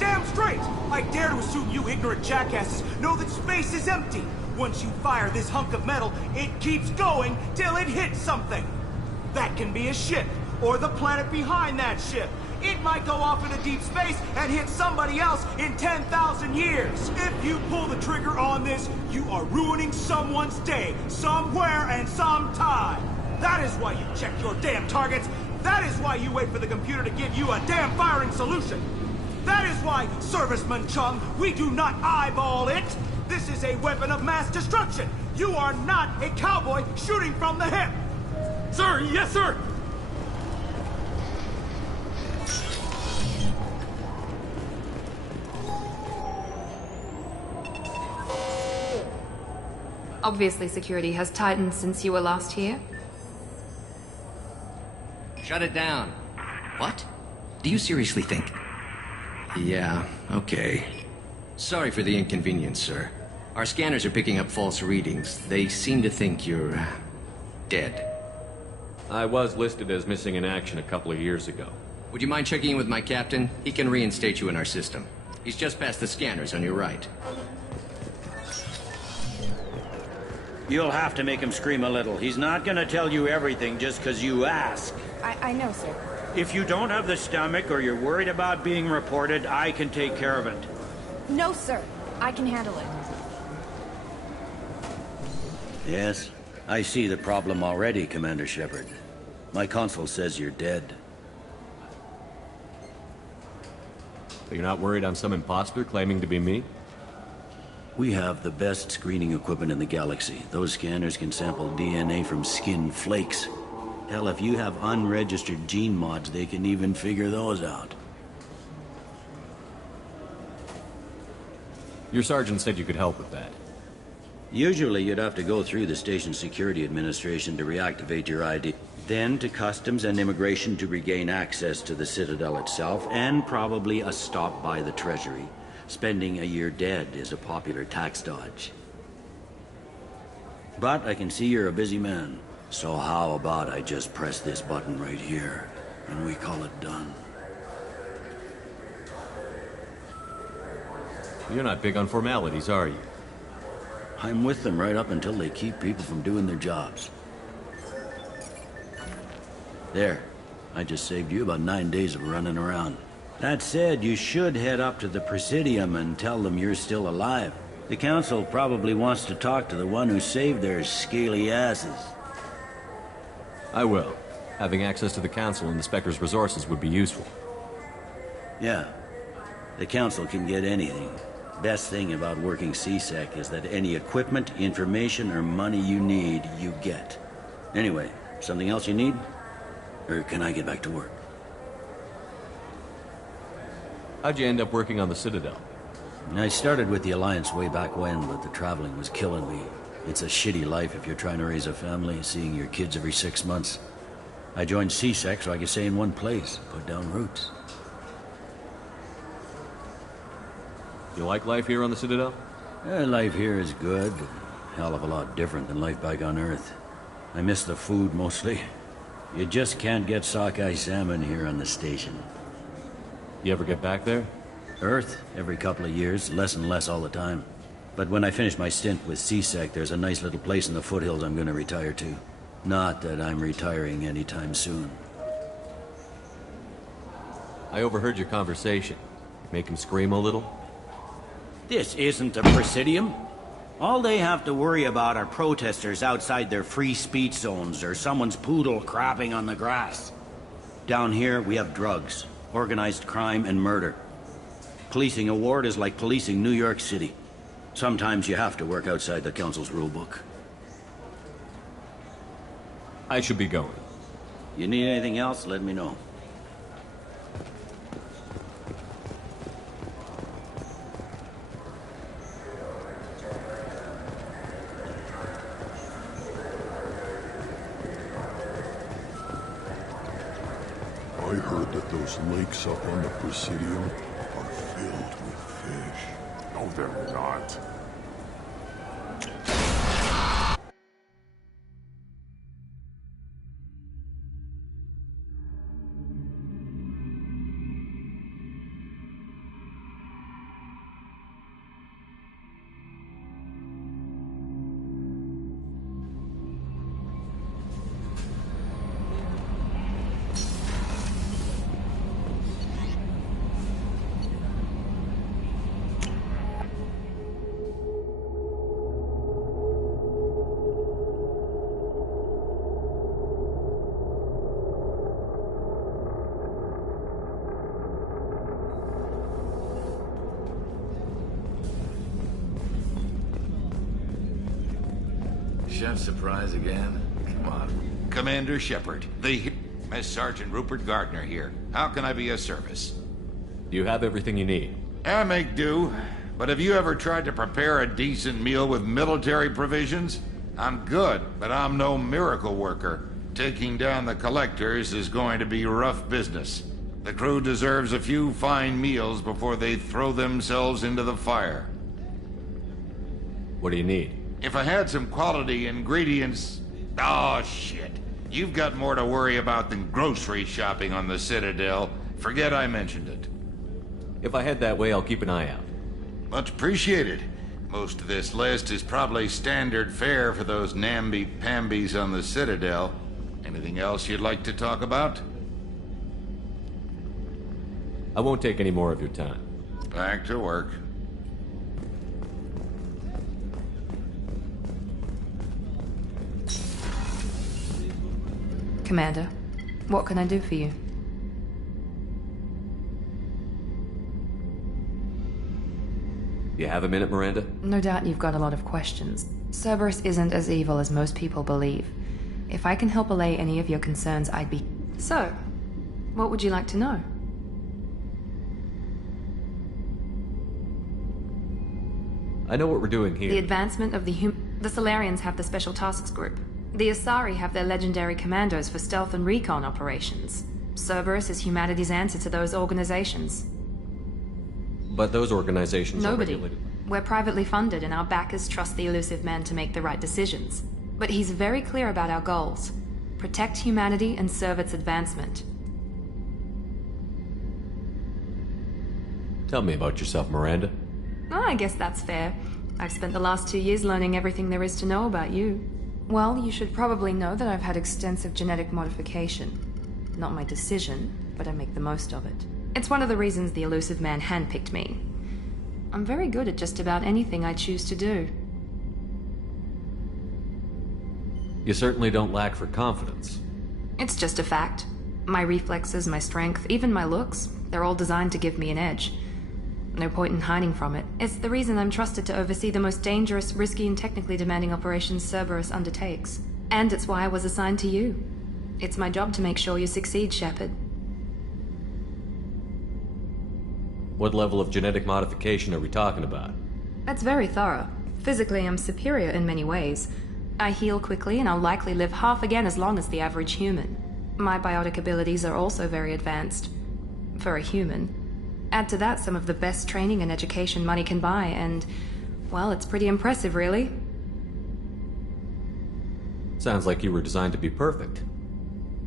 Damn straight! I dare to assume you ignorant jackasses know that space is empty. Once you fire this hunk of metal, it keeps going till it hits something. That can be a ship, or the planet behind that ship. It might go off into deep space and hit somebody else in 10,000 years. If you pull the trigger on this, you are ruining someone's day, somewhere and sometime. That is why you check your damn targets. That is why you wait for the computer to give you a damn firing solution. That is why, Serviceman Chung, we do not eyeball it. This is a weapon of mass destruction. You are not a cowboy shooting from the hip. Sir, yes, sir. Obviously, security has tightened since you were last here. Shut it down. What? Do you seriously think? Yeah, okay. Sorry for the inconvenience, sir. Our scanners are picking up false readings. They seem to think you're dead. I was listed as missing in action a couple of years ago. Would you mind checking in with my captain? He can reinstate you in our system. He's just past the scanners on your right. You'll have to make him scream a little. He's not gonna tell you everything just because you ask. I know, sir. If you don't have the stomach or you're worried about being reported, I can take care of it. No, sir. I can handle it. Yes, I see the problem already, Commander Shepard. My console says you're dead. But you're not worried I'm some imposter claiming to be me? We have the best screening equipment in the galaxy. Those scanners can sample DNA from skin flakes. Hell, if you have unregistered gene mods, they can even figure those out. Your sergeant said you could help with that. Usually you'd have to go through the station security administration to reactivate your ID. Then to customs and immigration to regain access to the Citadel itself, and probably a stop by the Treasury. Spending a year dead is a popular tax dodge. But I can see you're a busy man. So how about I just press this button right here, and we call it done? You're not big on formalities, are you? I'm with them right up until they keep people from doing their jobs. There. I just saved you about 9 days of running around. That said, you should head up to the Presidium and tell them you're still alive. The Council probably wants to talk to the one who saved their scaly asses. I will. Having access to the Council and the Spectre's resources would be useful. Yeah. The Council can get anything. Best thing about working CSEC is that any equipment, information, or money you need, you get. Anyway, something else you need? Or can I get back to work? How'd you end up working on the Citadel? I started with the Alliance way back when, but the traveling was killing me. It's a shitty life if you're trying to raise a family, seeing your kids every 6 months. I joined CSEC so I could stay in one place, put down roots. You like life here on the Citadel? Life here is good, but a hell of a lot different than life back on Earth. I miss the food mostly. You just can't get sockeye salmon here on the station. You ever get back there? Earth, every couple of years, less and less all the time. But when I finish my stint with CSEC, there's a nice little place in the foothills I'm gonna retire to. Not that I'm retiring anytime soon. I overheard your conversation. Make him scream a little? This isn't a Presidium. All they have to worry about are protesters outside their free speech zones or someone's poodle crapping on the grass. Down here, we have drugs, organized crime, and murder. Policing a ward is like policing New York City. Sometimes you have to work outside the Council's rulebook. I should be going. You need anything else, let me know. I heard that those lakes up on the Presidium are filled with fish. No, they're not. Chef surprise again? Come on. Commander Shepard, Miss Sergeant Rupert Gardner here. How can I be of service? You have everything you need. I make do, but have you ever tried to prepare a decent meal with military provisions? I'm good, but I'm no miracle worker. Taking down the collectors is going to be rough business. The crew deserves a few fine meals before they throw themselves into the fire. What do you need? If I had some quality ingredients... Oh, shit. You've got more to worry about than grocery shopping on the Citadel. Forget I mentioned it. If I head that way, I'll keep an eye out. Much appreciated. Most of this list is probably standard fare for those namby-pambies on the Citadel. Anything else you'd like to talk about? I won't take any more of your time. Back to work. Commander, what can I do for you? You have a minute, Miranda? No doubt you've got a lot of questions. Cerberus isn't as evil as most people believe. If I can help allay any of your concerns, I'd be... So, what would you like to know? I know what we're doing here. The advancement of the Solarians have the Special Tasks Group. The Asari have their legendary commandos for stealth and recon operations. Cerberus is humanity's answer to those organizations. But those organizations are Nobody. regulated. We're privately funded and our backers trust the elusive man to make the right decisions. But he's very clear about our goals. Protect humanity and serve its advancement. Tell me about yourself, Miranda. Oh, I guess that's fair. I've spent the last 2 years learning everything there is to know about you. Well, you should probably know that I've had extensive genetic modification. Not my decision, but I make the most of it. It's one of the reasons the elusive man handpicked me. I'm very good at just about anything I choose to do. You certainly don't lack for confidence. It's just a fact. My reflexes, my strength, even my looks, they're all designed to give me an edge. No point in hiding from it. It's the reason I'm trusted to oversee the most dangerous, risky, and technically demanding operations Cerberus undertakes. And it's why I was assigned to you. It's my job to make sure you succeed, Shepard. What level of genetic modification are we talking about? That's very thorough. Physically, I'm superior in many ways. I heal quickly, and I'll likely live half again as long as the average human. My biotic abilities are also very advanced. For a human. Add to that some of the best training and education money can buy, and, well, it's pretty impressive, really. Sounds like you were designed to be perfect.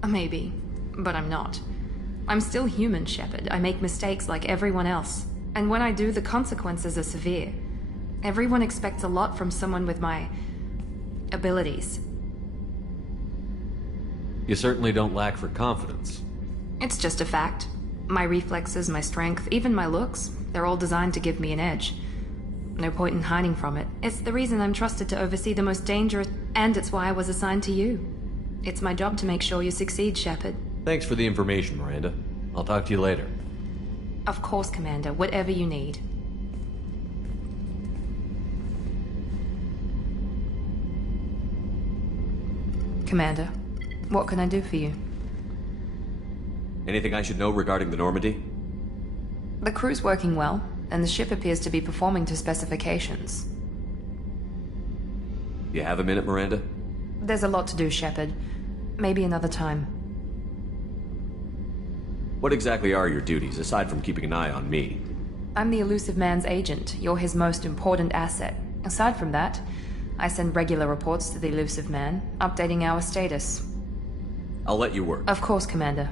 Maybe, but I'm not. I'm still human, Shepard. I make mistakes like everyone else. And when I do, the consequences are severe. Everyone expects a lot from someone with my... abilities. You certainly don't lack for confidence. It's just a fact. My reflexes, my strength, even my looks, they're all designed to give me an edge. No point in hiding from it. It's the reason I'm trusted to oversee the most dangerous... And it's why I was assigned to you. It's my job to make sure you succeed, Shepard. Thanks for the information, Miranda. I'll talk to you later. Of course, Commander. Whatever you need. Commander, what can I do for you? Anything I should know regarding the Normandy? The crew's working well, and the ship appears to be performing to specifications. You have a minute, Miranda? There's a lot to do, Shepard. Maybe another time. What exactly are your duties, aside from keeping an eye on me? I'm the elusive man's agent. You're his most important asset. Aside from that, I send regular reports to the elusive man, updating our status. I'll let you work. Of course, Commander.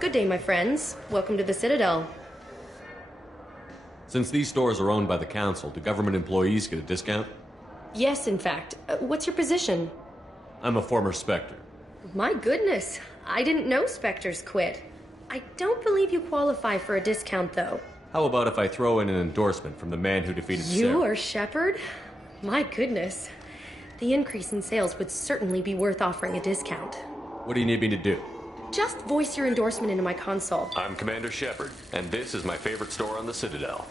Good day, my friends. Welcome to the Citadel. Since these stores are owned by the Council, do government employees get a discount? Yes, in fact. What's your position? I'm a former Spectre. My goodness. I didn't know Spectres quit. I don't believe you qualify for a discount, though. How about if I throw in an endorsement from the man who defeated You Sarah? are Shepard? My goodness. The increase in sales would certainly be worth offering a discount. What do you need me to do? Just voice your endorsement into my console. I'm Commander Shepard, and this is my favorite store on the Citadel.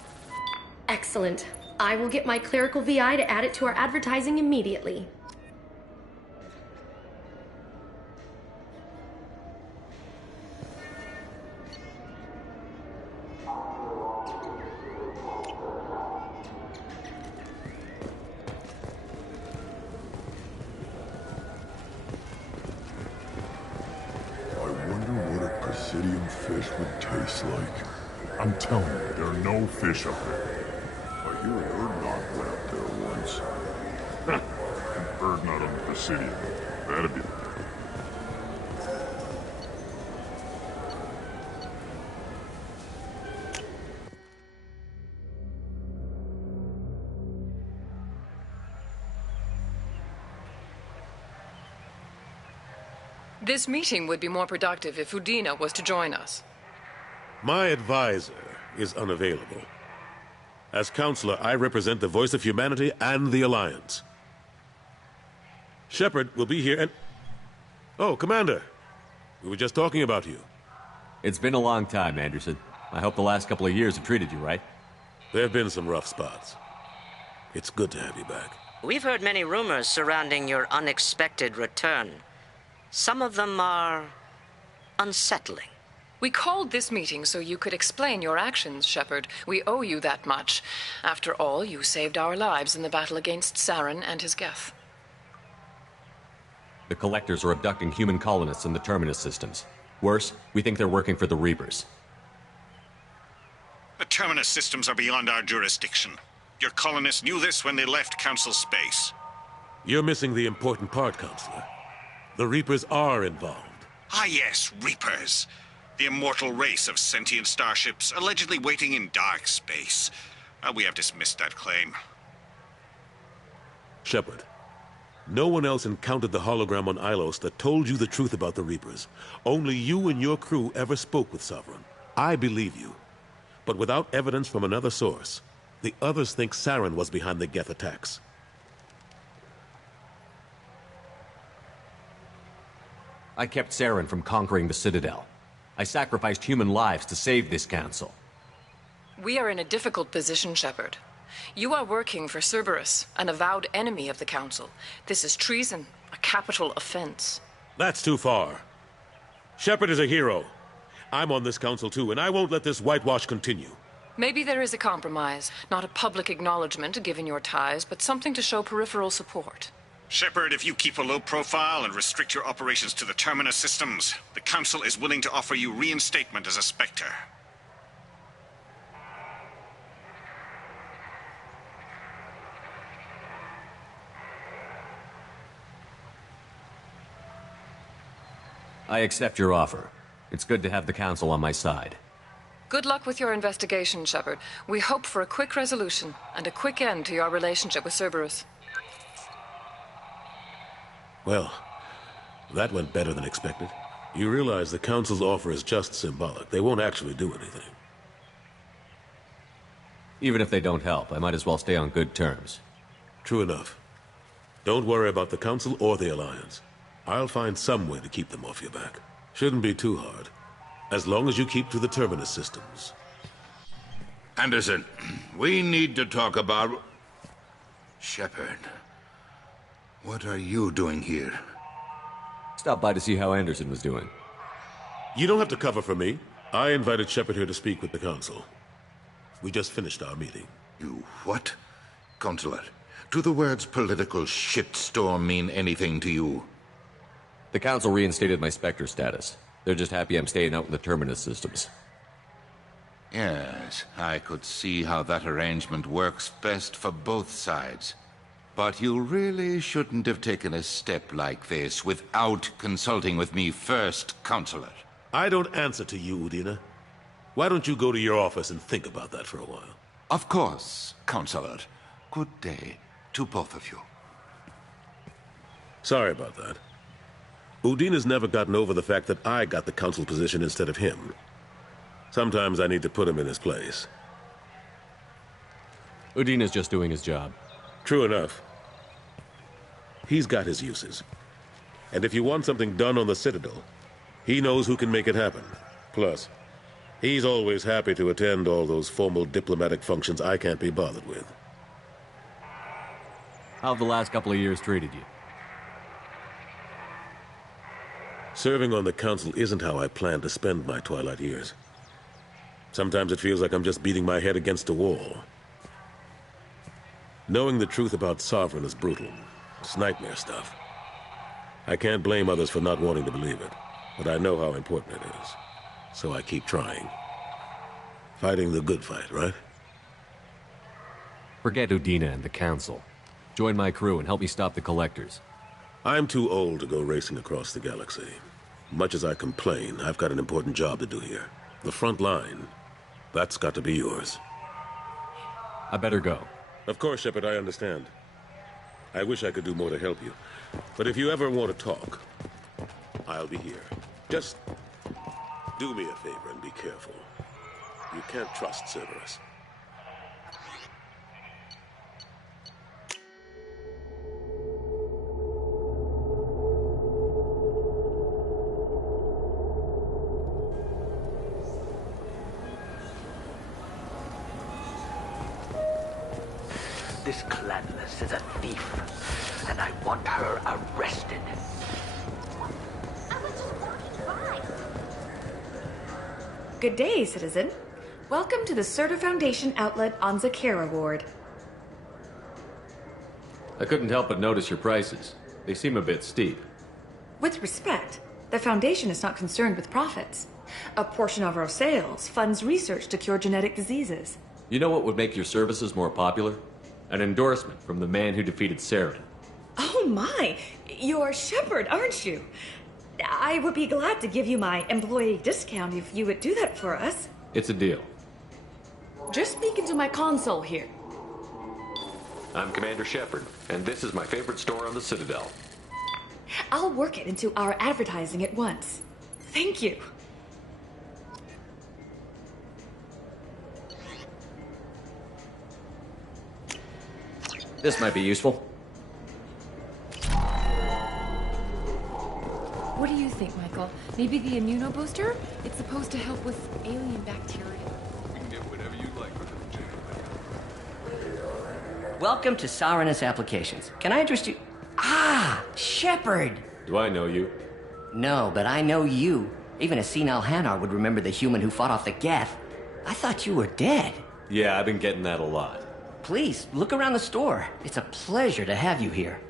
Excellent. I will get my clerical VI to add it to our advertising immediately. Fish would taste like. I'm telling you, there are no fish up there. I hear a bird knot went up there once. A bird knot on the Presidium. That'd be the thing. This meeting would be more productive if Udina was to join us. My advisor is unavailable. As counselor, I represent the voice of humanity and the Alliance. Shepard will be here and... Oh, Commander. We were just talking about you. It's been a long time, Anderson. I hope the last couple of years have treated you right. There have been some rough spots. It's good to have you back. We've heard many rumors surrounding your unexpected return. Some of them are unsettling. We called this meeting so you could explain your actions, Shepard. We owe you that much. After all, you saved our lives in the battle against Saren and his Geth. The Collectors are abducting human colonists in the Terminus systems. Worse, we think they're working for the Reapers. The Terminus systems are beyond our jurisdiction. Your colonists knew this when they left Council space. You're missing the important part, Counselor. The Reapers are involved. Ah yes, Reapers. The immortal race of sentient starships allegedly waiting in dark space. We have dismissed that claim. Shepard, no one else encountered the hologram on Ilos that told you the truth about the Reapers. Only you and your crew ever spoke with Sovereign. I believe you. But without evidence from another source, the others think Saren was behind the Geth attacks. I kept Saren from conquering the Citadel. I sacrificed human lives to save this council. We are in a difficult position, Shepard. You are working for Cerberus, an avowed enemy of the Council. This is treason, a capital offense. That's too far. Shepard is a hero. I'm on this council too, and I won't let this whitewash continue. Maybe there is a compromise. Not a public acknowledgement given your ties, but something to show peripheral support. Shepard, if you keep a low profile and restrict your operations to the Terminus systems, the Council is willing to offer you reinstatement as a Spectre. I accept your offer. It's good to have the Council on my side. Good luck with your investigation, Shepard. We hope for a quick resolution and a quick end to your relationship with Cerberus. Well, that went better than expected. You realize the Council's offer is just symbolic. They won't actually do anything. Even if they don't help, I might as well stay on good terms. True enough. Don't worry about the Council or the Alliance. I'll find some way to keep them off your back. Shouldn't be too hard. As long as you keep to the Terminus systems. Anderson, we need to talk about... Shepard. What are you doing here? Stopped by to see how Anderson was doing. You don't have to cover for me. I invited Shepard here to speak with the Council. We just finished our meeting. You what? Counselor, do the words political shitstorm mean anything to you? The Council reinstated my Spectre status. They're just happy I'm staying out in the Terminus systems. Yes, I could see how that arrangement works best for both sides. But you really shouldn't have taken a step like this without consulting with me first, Counselor. I don't answer to you, Udina. Why don't you go to your office and think about that for a while? Of course, Counselor. Good day to both of you. Sorry about that. Udina's never gotten over the fact that I got the Council position instead of him. Sometimes I need to put him in his place. Udina's just doing his job. True enough. He's got his uses. And if you want something done on the Citadel, he knows who can make it happen. Plus, he's always happy to attend all those formal diplomatic functions I can't be bothered with. How have the last couple of years treated you? Serving on the Council isn't how I plan to spend my twilight years. Sometimes it feels like I'm just beating my head against a wall. Knowing the truth about Sovereign is brutal. It's nightmare stuff. I can't blame others for not wanting to believe it, but I know how important it is. So I keep trying. Fighting the good fight, right? Forget Udina and the Council. Join my crew and help me stop the Collectors. I'm too old to go racing across the galaxy. Much as I complain, I've got an important job to do here. The front line. That's got to be yours. I better go. Of course, Shepard, I understand. I wish I could do more to help you. But if you ever want to talk, I'll be here. Just do me a favor and be careful. You can't trust Cerberus. This Clanless is a thief, and I want her arrested. Good day, citizen. Welcome to the Surtur Foundation outlet on Zakera Ward. I couldn't help but notice your prices. They seem a bit steep. With respect, the Foundation is not concerned with profits. A portion of our sales funds research to cure genetic diseases. You know what would make your services more popular? An endorsement from the man who defeated Saren. Oh my! You're Shepard, aren't you? I would be glad to give you my employee discount if you would do that for us. It's a deal. Just speak into my console here. I'm Commander Shepard, and this is my favorite store on the Citadel. I'll work it into our advertising at once. Thank you. This might be useful. What do you think, Michael? Maybe the immunobooster? It's supposed to help with alien bacteria. You can get whatever you'd like from the Welcome to Sarenus Applications. Can I interest you? Ah, Shepard! Do I know you? No, but I know you. Even a senile Hanar would remember the human who fought off the Geth. I thought you were dead. Yeah, I've been getting that a lot. Please, look around the store. It's a pleasure to have you here.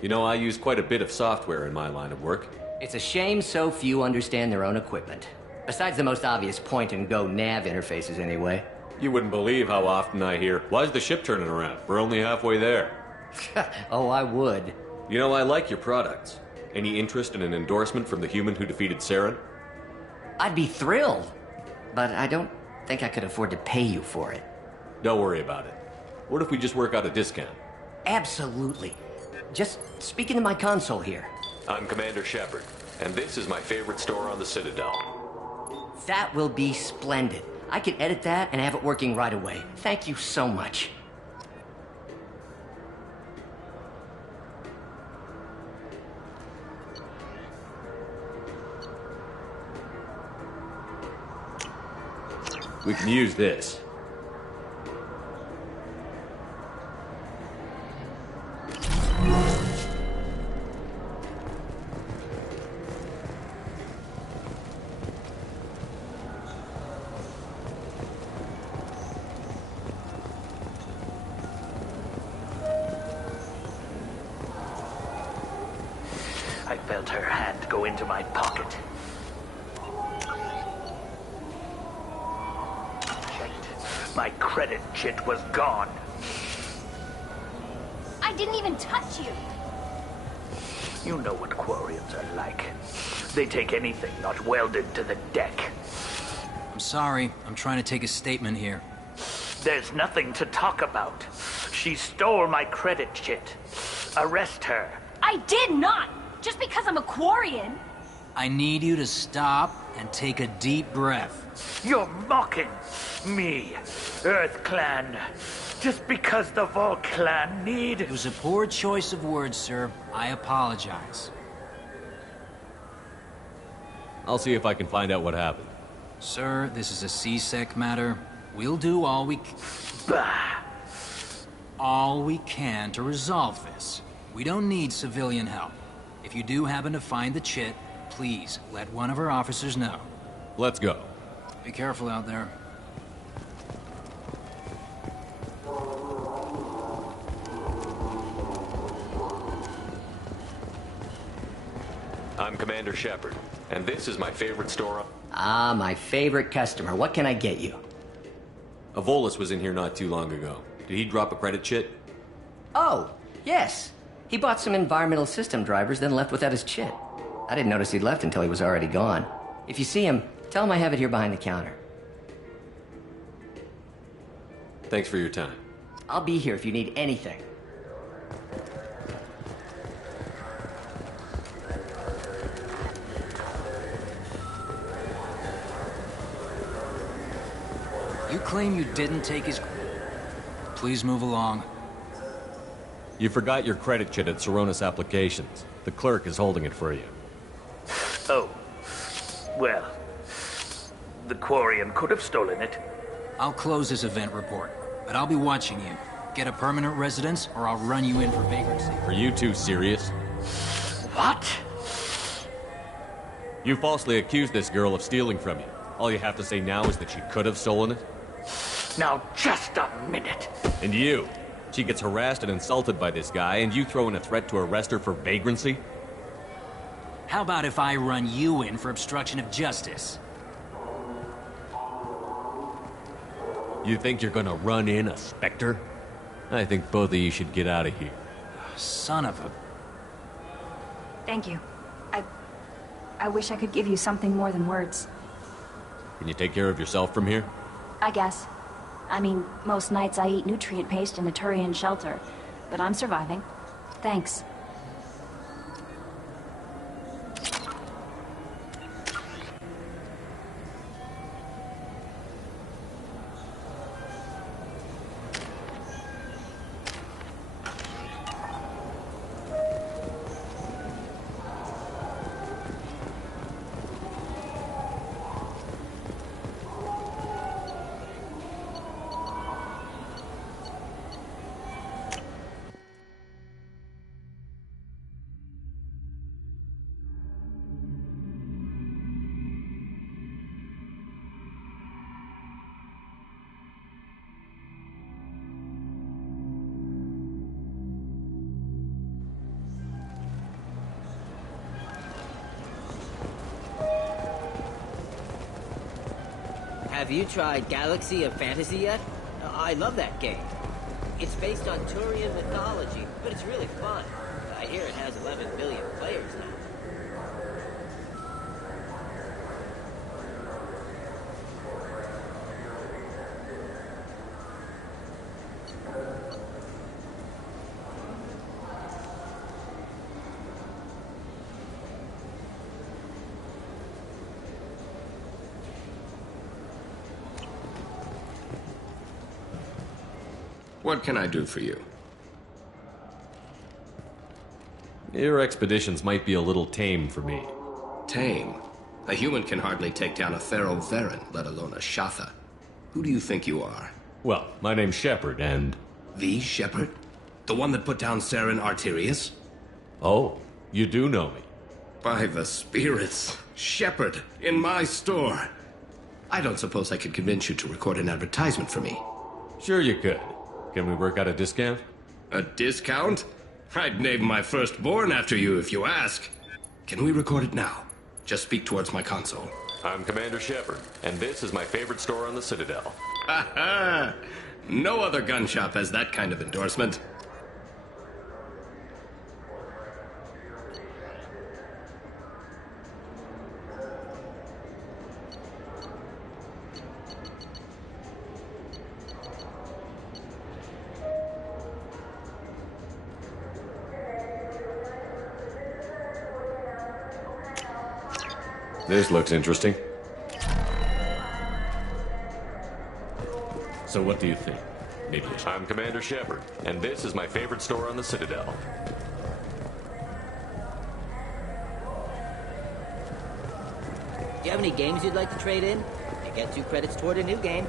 You know, I use quite a bit of software in my line of work. It's a shame so few understand their own equipment. Besides the most obvious point-and-go nav interfaces, anyway. You wouldn't believe how often I hear, "Why's the ship turning around? We're only halfway there." Oh, I would. You know, I like your products. Any interest in an endorsement from the human who defeated Saren? I'd be thrilled. But I don't think I could afford to pay you for it. Don't worry about it. What if we just work out a discount? Absolutely. Just speak into my console here. I'm Commander Shepard, and this is my favorite store on the Citadel. That will be splendid. I can edit that and have it working right away. Thank you so much. We can use this. I felt her hand go into my pocket. Checked. My credit chit was gone. I didn't even touch you. You know what Quarians are like. They take anything not welded to the deck. I'm sorry. I'm trying to take a statement here. There's nothing to talk about. She stole my credit chit. Arrest her. I did not! Just because I'm a Quarian. I need you to stop and take a deep breath. You're mocking me, Earth Clan. just because the Vol clan need... It was a poor choice of words, sir. I apologize. I'll see if I can find out what happened. Sir, this is a C-Sec matter. We'll do all we can to resolve this. We don't need civilian help. If you do happen to find the chit, please let one of our officers know. Let's go. Be careful out there. I'm Commander Shepard, and this is my favorite store. Ah, my favorite customer. What can I get you? Avolis was in here not too long ago. Did he drop a credit chit? Oh, yes. He bought some environmental system drivers, then left without his chit. I didn't notice he'd left until he was already gone. If you see him, tell him I have it here behind the counter. Thanks for your time. I'll be here if you need anything. You claim you didn't take his... Please move along. You forgot your credit chit at Saronis Applications. The clerk is holding it for you. Oh. Well, the Quarian could have stolen it. I'll close this event report, but I'll be watching you. Get a permanent residence, or I'll run you in for vagrancy. Are you two serious? What? You falsely accused this girl of stealing from you. All you have to say now is that she could have stolen it? Now, just a minute. And you? She gets harassed and insulted by this guy, and you throw in a threat to arrest her for vagrancy? How about if I run you in for obstruction of justice? You think you're gonna run in a Spectre? I think both of you should get out of here. Son of a... Thank you. I wish I could give you something more than words. Can you take care of yourself from here? I guess. I mean, most nights I eat nutrient paste in a Turian shelter, but I'm surviving. Thanks. Have you tried Galaxy of Fantasy yet? I love that game. It's based on Turian mythology, but it's really fun. I hear it has 11 million players now. What can I do for you? Your expeditions might be a little tame for me. Tame? A human can hardly take down a Pharaoh Varen, let alone a Shatha. Who do you think you are? Well, my name's Shepard, and... The Shepard? The one that put down Saren Arterius? Oh, you do know me. By the spirits. Shepard, in my store. I don't suppose I could convince you to record an advertisement for me. Sure you could. Can we work out a discount? A discount? I'd name my firstborn after you if you ask. Can we record it now? Just speak towards my console. I'm Commander Shepard, and this is my favorite store on the Citadel. Ha ha! No other gun shop has that kind of endorsement. This looks interesting. So what do you think? idiot. I'm Commander Shepard, and this is my favorite store on the Citadel. Do you have any games you'd like to trade in? You get 2 credits toward a new game.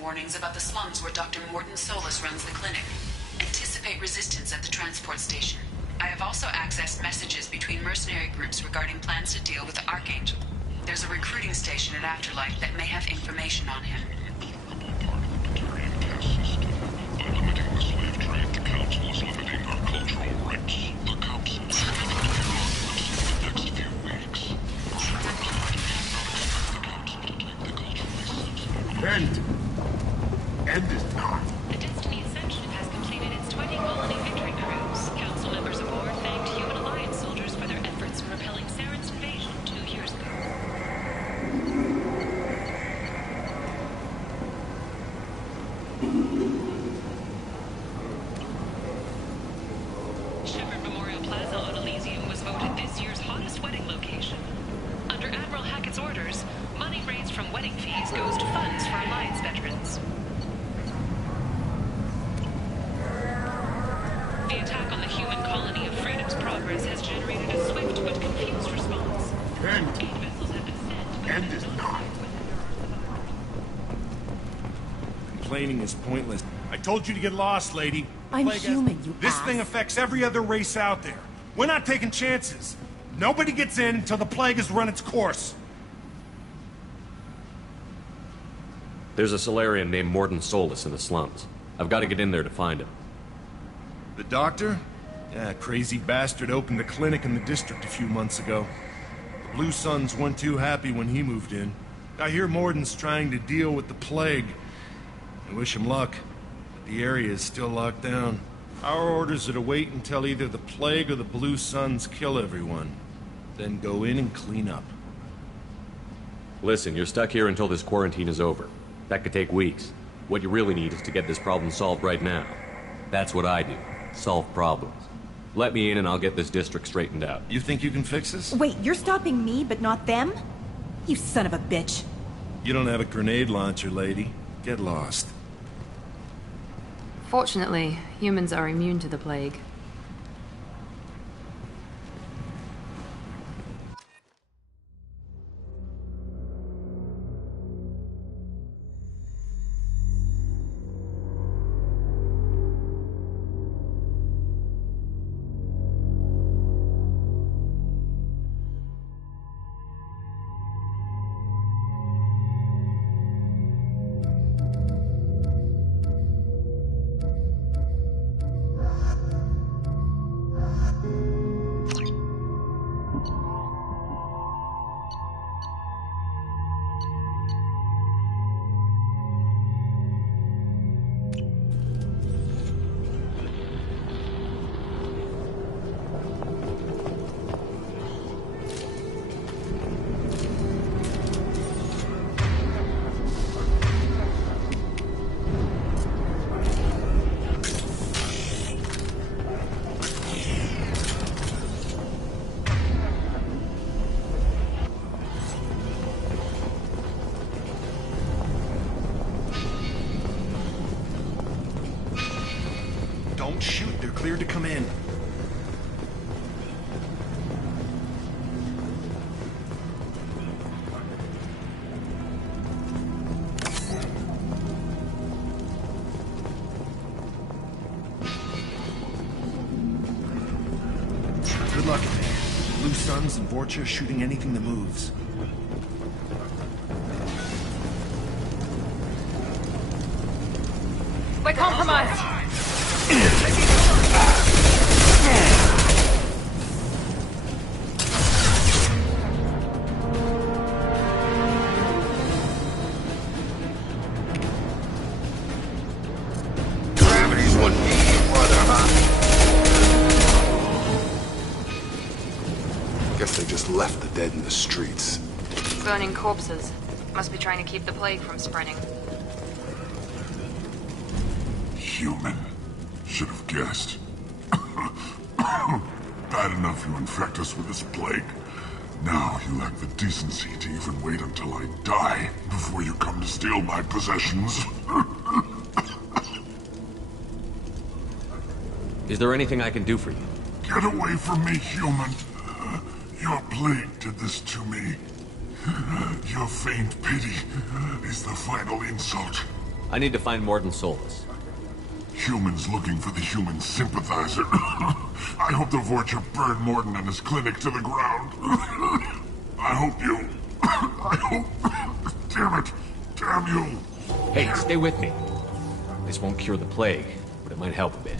Warnings about the slums where Dr. Morton Solus runs the clinic. Anticipate resistance at the transport station. I have also accessed messages between mercenary groups regarding plans to deal with the Archangel. There's a recruiting station at Afterlife that may have information on him. By limiting the slave trade, the Council is limiting our cultural rights. The Council is limiting the next few weeks. End is not. The Destiny Ascension has completed its 20 colony victory cruise. Council members aboard thanked Human Alliance soldiers for their efforts in repelling Saren's invasion 2 years ago. Shepard Memorial Plaza on Elysium was voted this year's hottest wedding location. Under Admiral Hackett's orders, money raised from wedding fees goes to funds for Alliance veterans. The attack on the human colony of Freedom's Progress has generated a swift but confused response. 8 vessels have been sent, but End is not. Complaining is pointless. I told you to get lost, lady. I'm Plague human, you This ass. thing affects every other race out there. We're not taking chances. Nobody gets in until the plague has run its course. There's a Solarian named Morton Solus in the slums. I've got to get in there to find him. The doctor? Yeah, crazy bastard opened a clinic in the district a few months ago. The Blue Suns weren't too happy when he moved in. I hear Morton's trying to deal with the plague. I wish him luck, but the area is still locked down. Our orders are to wait until either the plague or the Blue Suns kill everyone. Then go in and clean up. Listen, you're stuck here until this quarantine is over. That could take weeks. What you really need is to get this problem solved right now. That's what I do. Solve problems. Let me in and I'll get this district straightened out. You think you can fix this? Wait, you're stopping me, but not them? You son of a bitch. You don't have a grenade launcher, lady. Get lost. Fortunately, humans are immune to the plague. Don't shoot. They're cleared to come in. Good luck in there. Blue Suns and Vorcha shooting anything that moves. We're compromised. Gravity's what brother, huh? Guess they just left the dead in the streets. Burning corpses. Must be trying to keep the plague from spreading. Human. Should have guessed. Bad enough you infect us with this plague. Now you lack the decency to even wait until I die before you come to steal my possessions. Is there anything I can do for you? Get away from me, human. Your plague did this to me. Your faint pity is the final insult. I need to find Morden Solus. Humans looking for the human sympathizer. I hope the Vorcha burned Morden and his clinic to the ground. I hope you... I hope... Damn it. Damn you. Hey, stay with me. This won't cure the plague, but it might help a bit.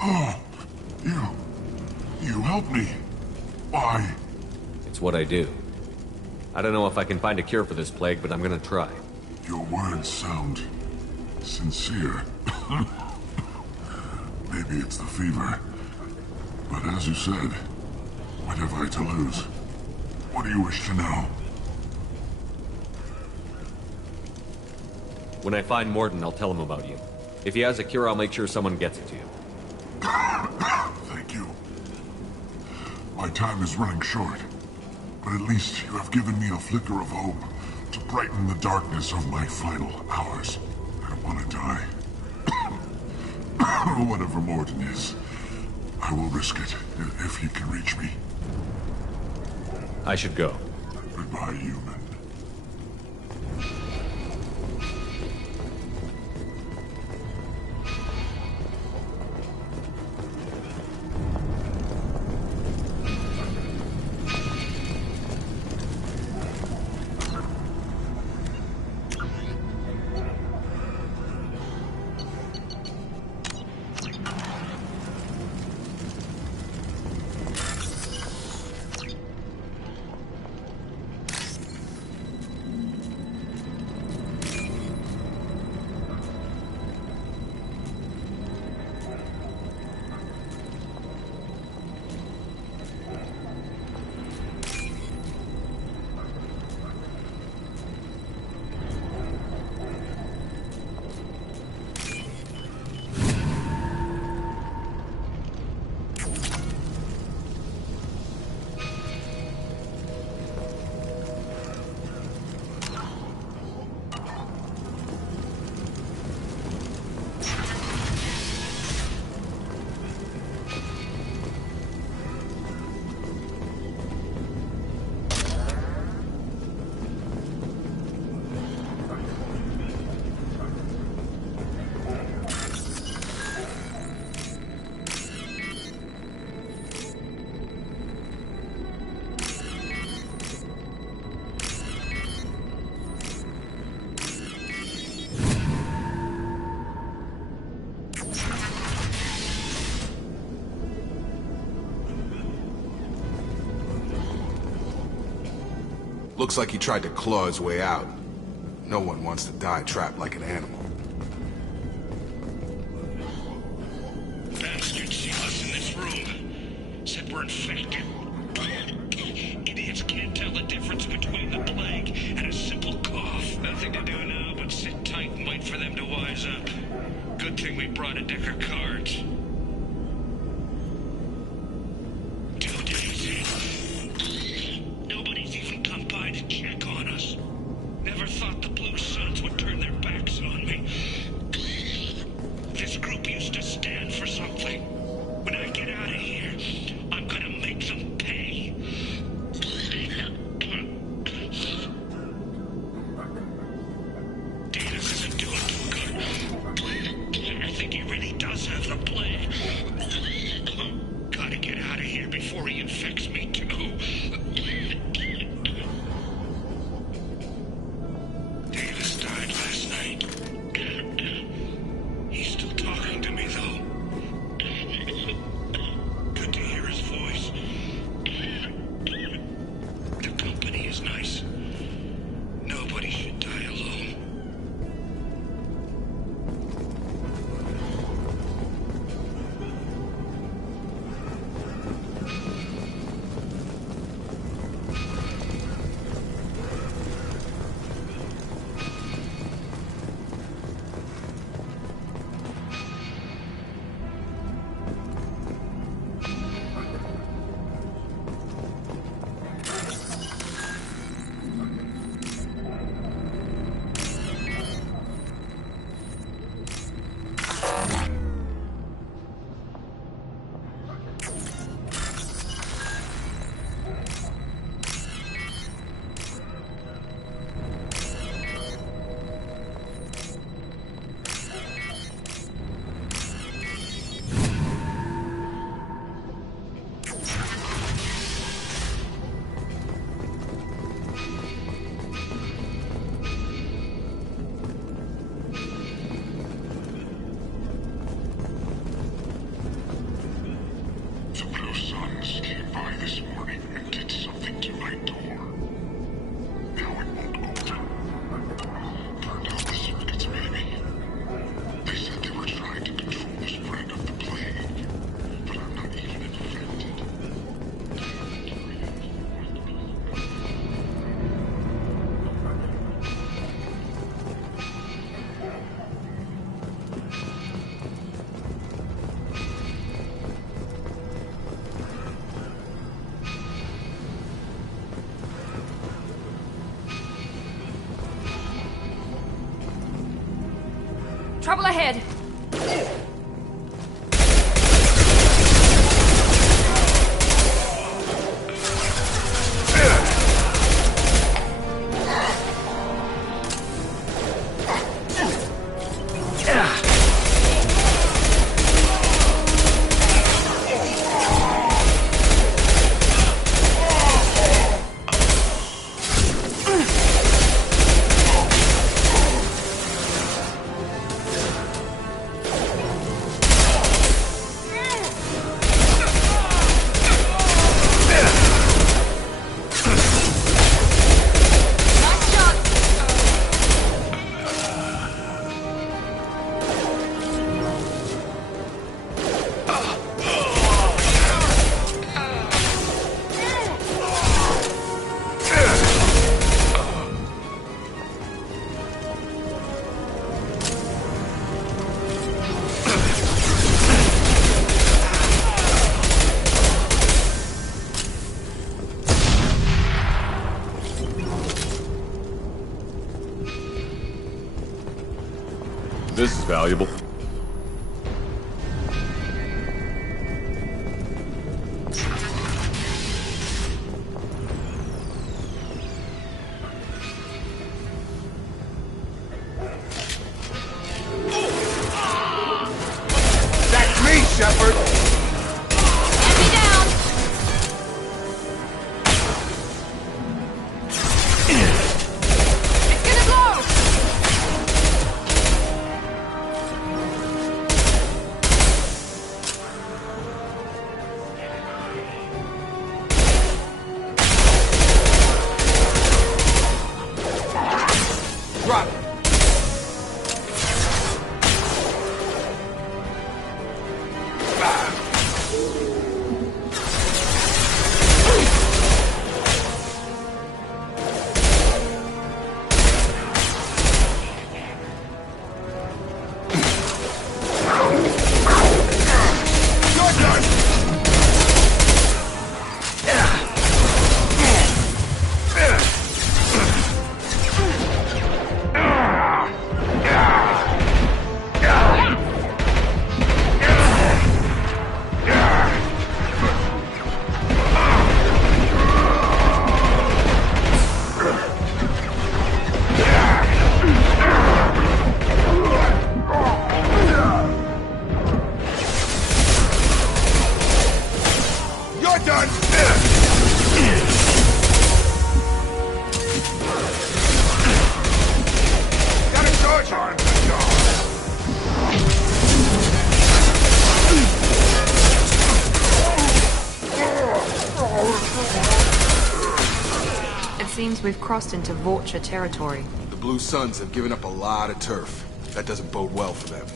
Oh, you helped me. Why? It's what I do. I don't know if I can find a cure for this plague, but I'm gonna try. Your words sound sincere. Maybe it's the fever. But as you said, what have I to lose? What do you wish to know? When I find Morden, I'll tell him about you. If he has a cure, I'll make sure someone gets it to you. Thank you. My time is running short. But at least you have given me a flicker of hope to brighten the darkness of my final hours. I don't want to die. Whatever Morden is, I will risk it if he can reach me. I should go. Goodbye, human. Looks like he tried to claw his way out. No one wants to die trapped like an animal. Bastards see us in this room. Said we're infected. Idiots can't tell the difference between the plague and a simple cough. Nothing to do now but sit tight and wait for them to wise up. Good thing we brought a deck of cards. 2 days in. Nobody's even come by to check on us. Trouble ahead. This is valuable. That's me, Shepard! Enemy down! It's gonna blow! Drop it! You're done! Got a charge on! It seems we've crossed into Vorcha territory. The Blue Suns have given up a lot of turf. That doesn't bode well for them.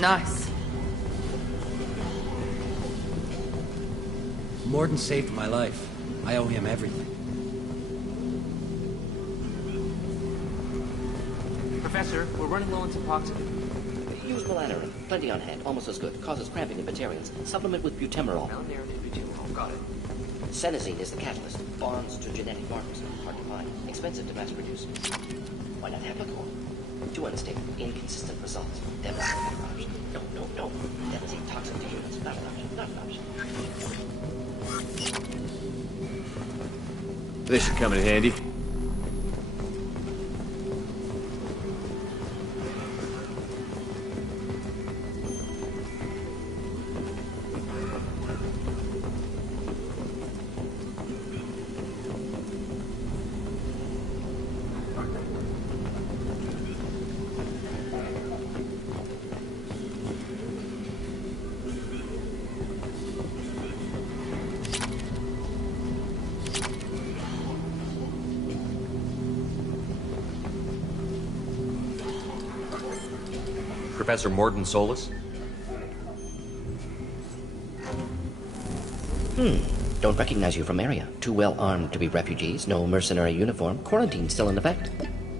Nice. Morden saved my life. I owe him everything. Professor, we're running low on Suboxone. Use melanorin. Plenty on hand. Almost as good. Causes cramping in Batarians. Supplement with butemerol. Melanorin and butemerol. Got it. Senesine is the catalyst. Bonds to genetic markers. Hard to find. Expensive to mass produce. Why not Heplicor? Too unstable. Inconsistent results. Devastating option. No. Devastating toxin to humans. Not an option. Not an option. This should come in handy. Professor Morton Solus? Don't recognize you from area. Too well armed to be refugees, no mercenary uniform, quarantine still in effect.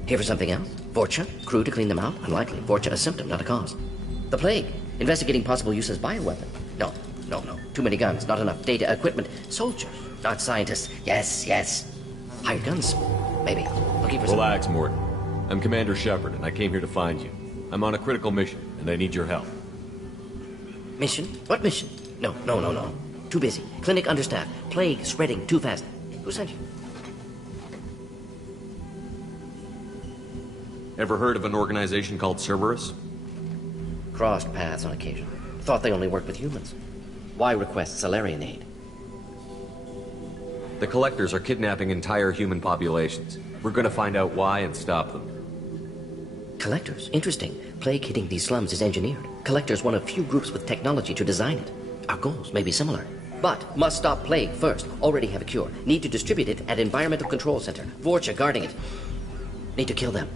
Here for something else? Vorcha? Crew to clean them out? Unlikely. Vorcha a symptom, not a cause. The plague? Investigating possible use as bioweapon? No. Too many guns, not enough data, equipment. Soldiers, not scientists. Yes. Hired guns, maybe. Looking for Relax, Morton. I'm Commander Shepard, and I came here to find you. I'm on a critical mission, and I need your help. Mission? What mission? No. Too busy. Clinic understaffed. Plague spreading too fast. Who sent you? Ever heard of an organization called Cerberus? Crossed paths on occasion. Thought they only worked with humans. Why request Salarian aid? The Collectors are kidnapping entire human populations. We're gonna find out why and stop them. Collectors? Interesting. Plague hitting these slums is engineered. Collectors one of few groups with technology to design it. Our goals may be similar. But must stop plague first. Already have a cure. Need to distribute it at Environmental Control Center. Vorcha guarding it. Need to kill them.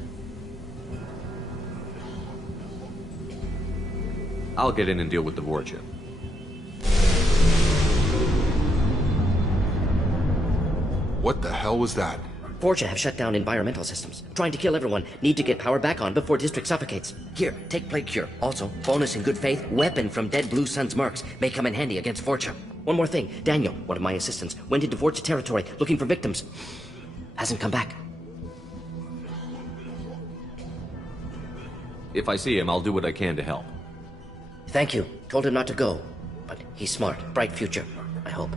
I'll get in and deal with the Vorcha. What the hell was that? Vorcha have shut down environmental systems. Trying to kill everyone. Need to get power back on before district suffocates. Here, take plague cure. Also, bonus in good faith, weapon from dead Blue Sun's mercs. May come in handy against Vorcha. One more thing. Daniel, one of my assistants, went into Vorcha territory looking for victims. Hasn't come back. If I see him, I'll do what I can to help. Thank you. Told him not to go. But he's smart. Bright future, I hope.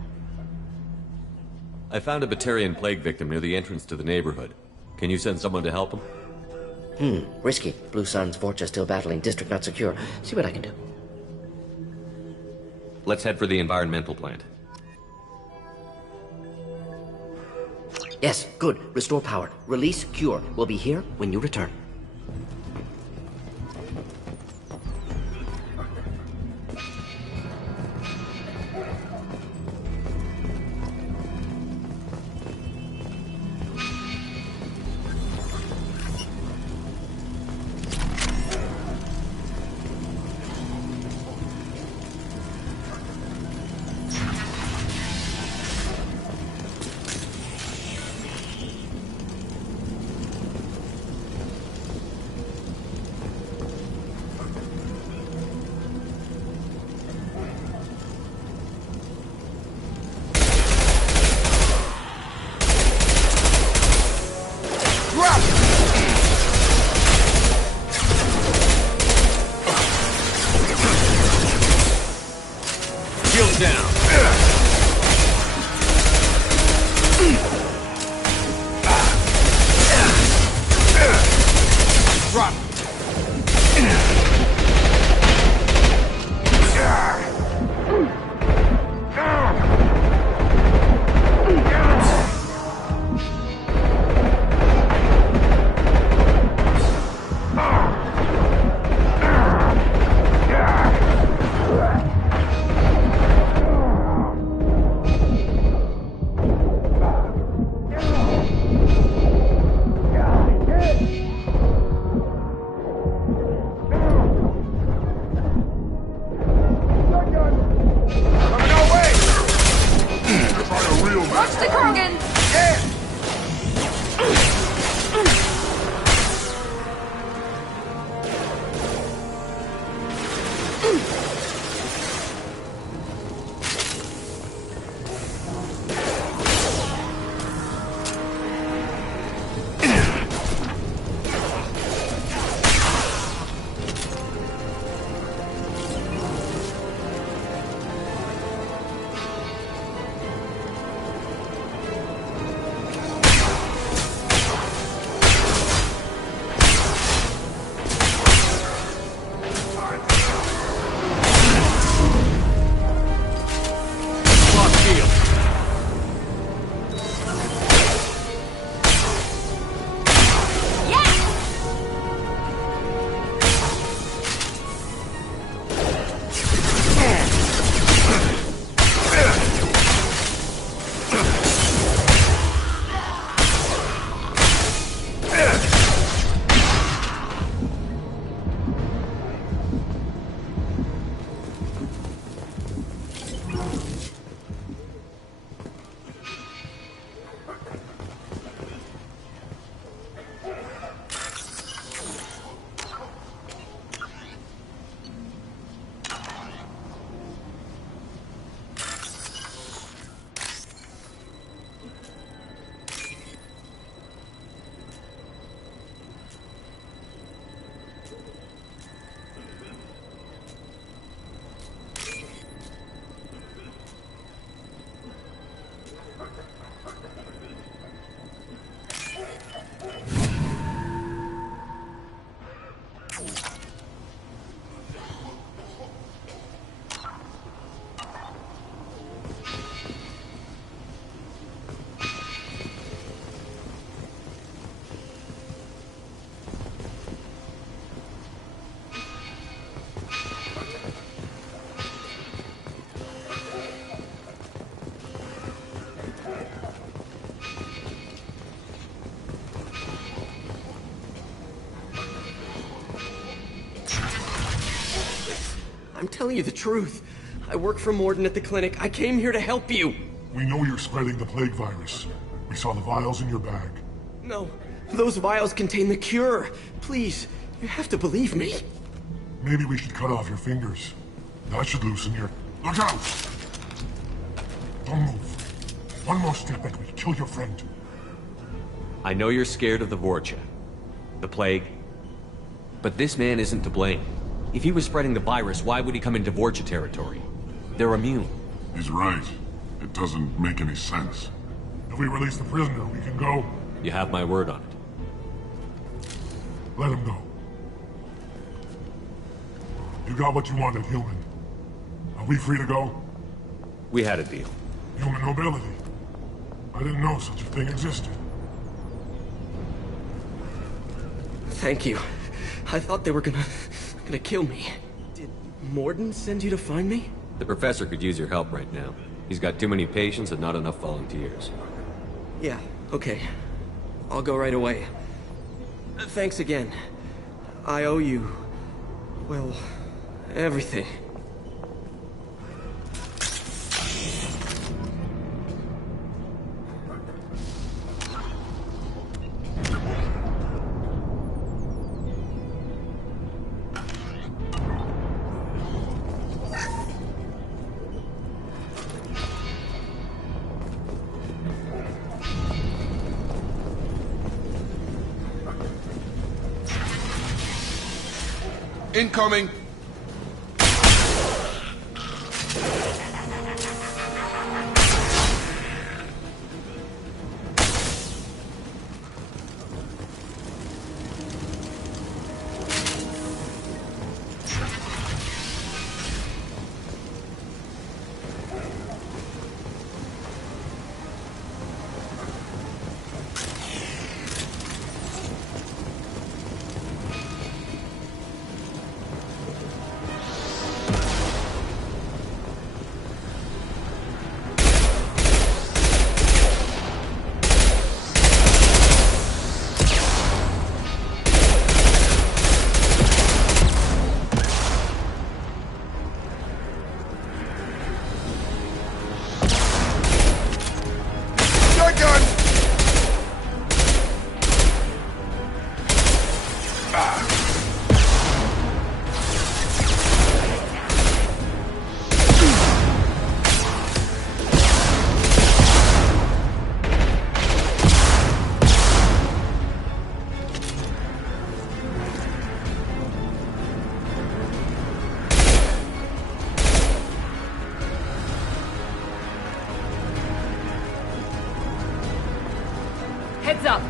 I found a Batarian plague victim near the entrance to the neighborhood. Can you send someone to help him? Risky. Blue Sun's Vorcha still battling. District not secure. See what I can do. Let's head for the environmental plant. Yes, good. Restore power. Release cure. We'll be here when you return. telling you the truth. I work for Morden at the clinic. I came here to help you. We know you're spreading the plague virus. We saw the vials in your bag. No, those vials contain the cure. Please, you have to believe me. Maybe we should cut off your fingers. That should loosen your... Look out! Don't move. One more step and we kill your friend. I know you're scared of the Vorcha, the plague, but this man isn't to blame. If he was spreading the virus, why would he come into Vorcha territory? They're immune. He's right. It doesn't make any sense. If we release the prisoner, we can go. You have my word on it. Let him go. You got what you wanted, human. Are we free to go? We had a deal. Human nobility. I didn't know such a thing existed. Thank you. I thought they were gonna kill me. Did Morden send you to find me? The professor could use your help right now. He's got too many patients and not enough volunteers. Yeah, okay. I'll go right away. Thanks again. I owe you... well, everything. Incoming! Heads up!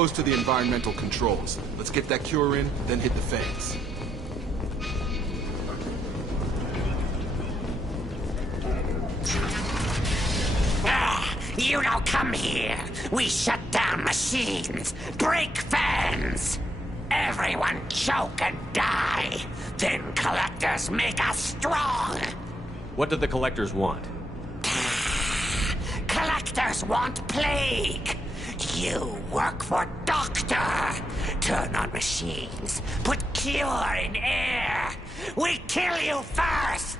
close to the environmental controls. Let's get that cure in, then hit the fans. You don't come here. We shut down machines, break fans. Everyone choke and die. Then collectors make us strong. What do the collectors want? Collectors want plague. You work for Doctor. Turn on machines. Put cure in air. We kill you first.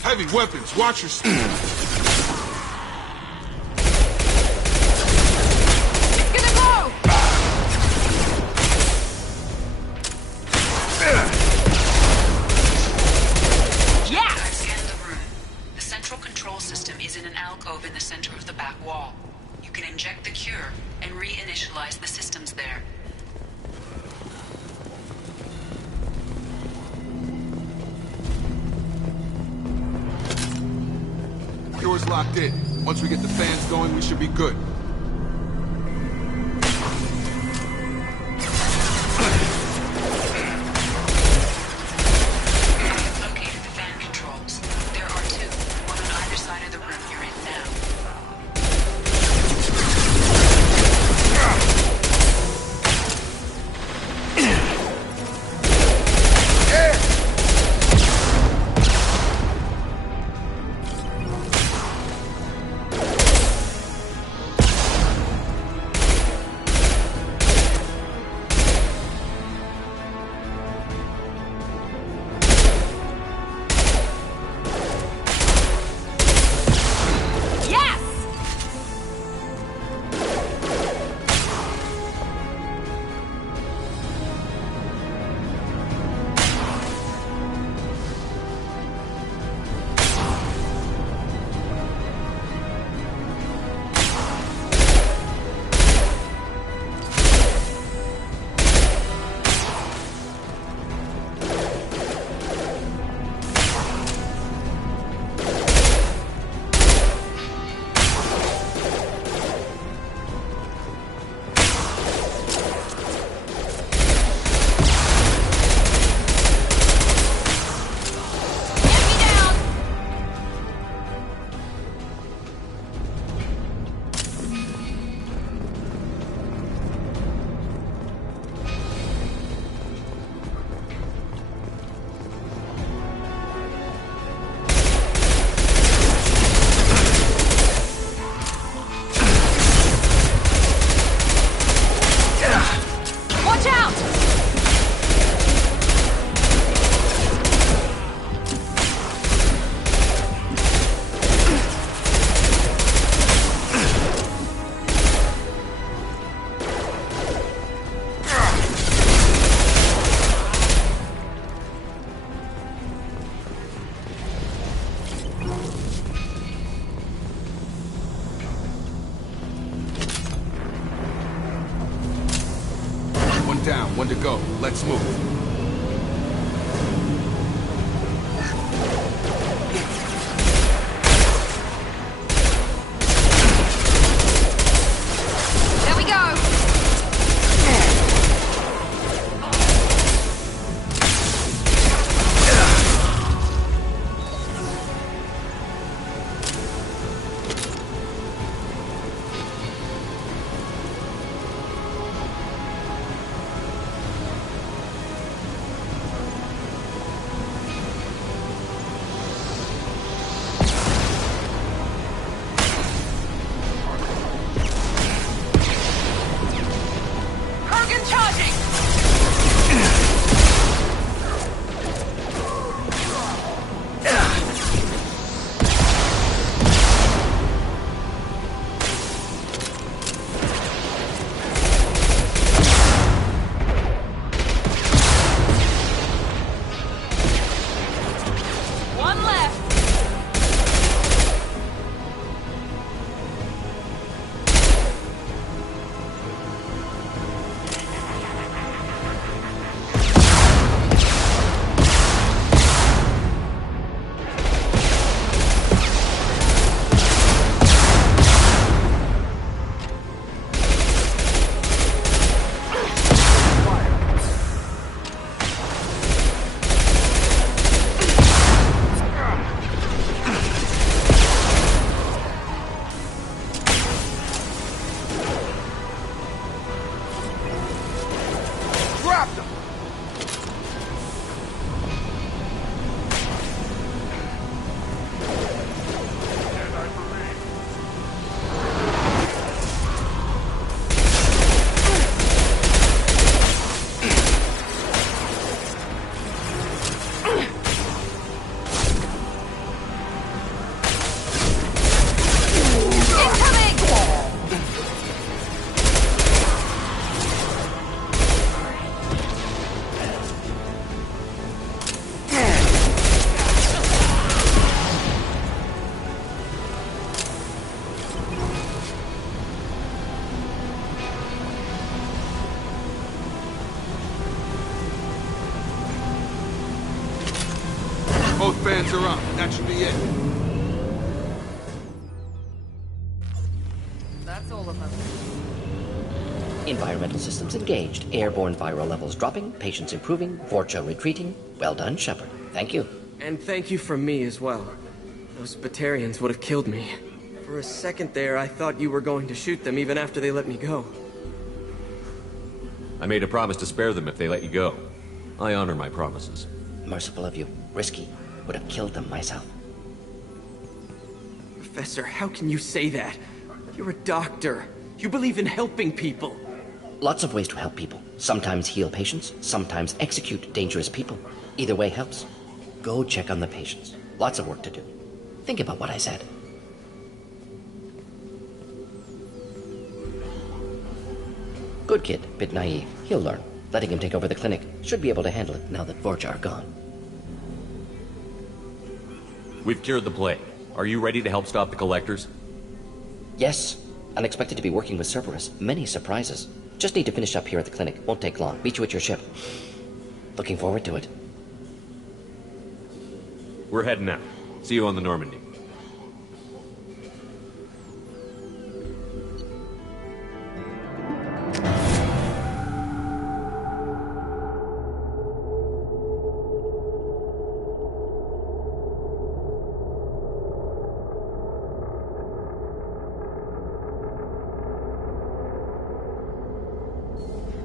Heavy weapons, watch your step. Alcove in the center of the back wall. You can inject the cure and reinitialize the systems there. Cure's locked in. Once we get the fans going, we should be good. Down, one to go. Let's move. There we go. Both bands are up. That should be it. That's all of them. Environmental systems engaged. Airborne viral levels dropping. Patients improving. Vorcha retreating. Well done, Shepard. Thank you. And thank you from me as well. Those Batarians would have killed me. For a second there, I thought you were going to shoot them even after they let me go. I made a promise to spare them if they let you go. I honor my promises. Merciful of you. Risky. Would have killed them myself. Professor, how can you say that? You're a doctor. You believe in helping people. Lots of ways to help people. Sometimes heal patients, sometimes execute dangerous people. Either way helps. Go check on the patients. Lots of work to do. Think about what I said. Good kid, bit naive. He'll learn. Letting him take over the clinic. Should be able to handle it now that Vorcha are gone. We've cured the plague. Are you ready to help stop the Collectors? Yes. Unexpected to be working with Cerberus. Many surprises. Just need to finish up here at the clinic. Won't take long. Meet you at your ship. Looking forward to it. We're heading out. See you on the Normandy.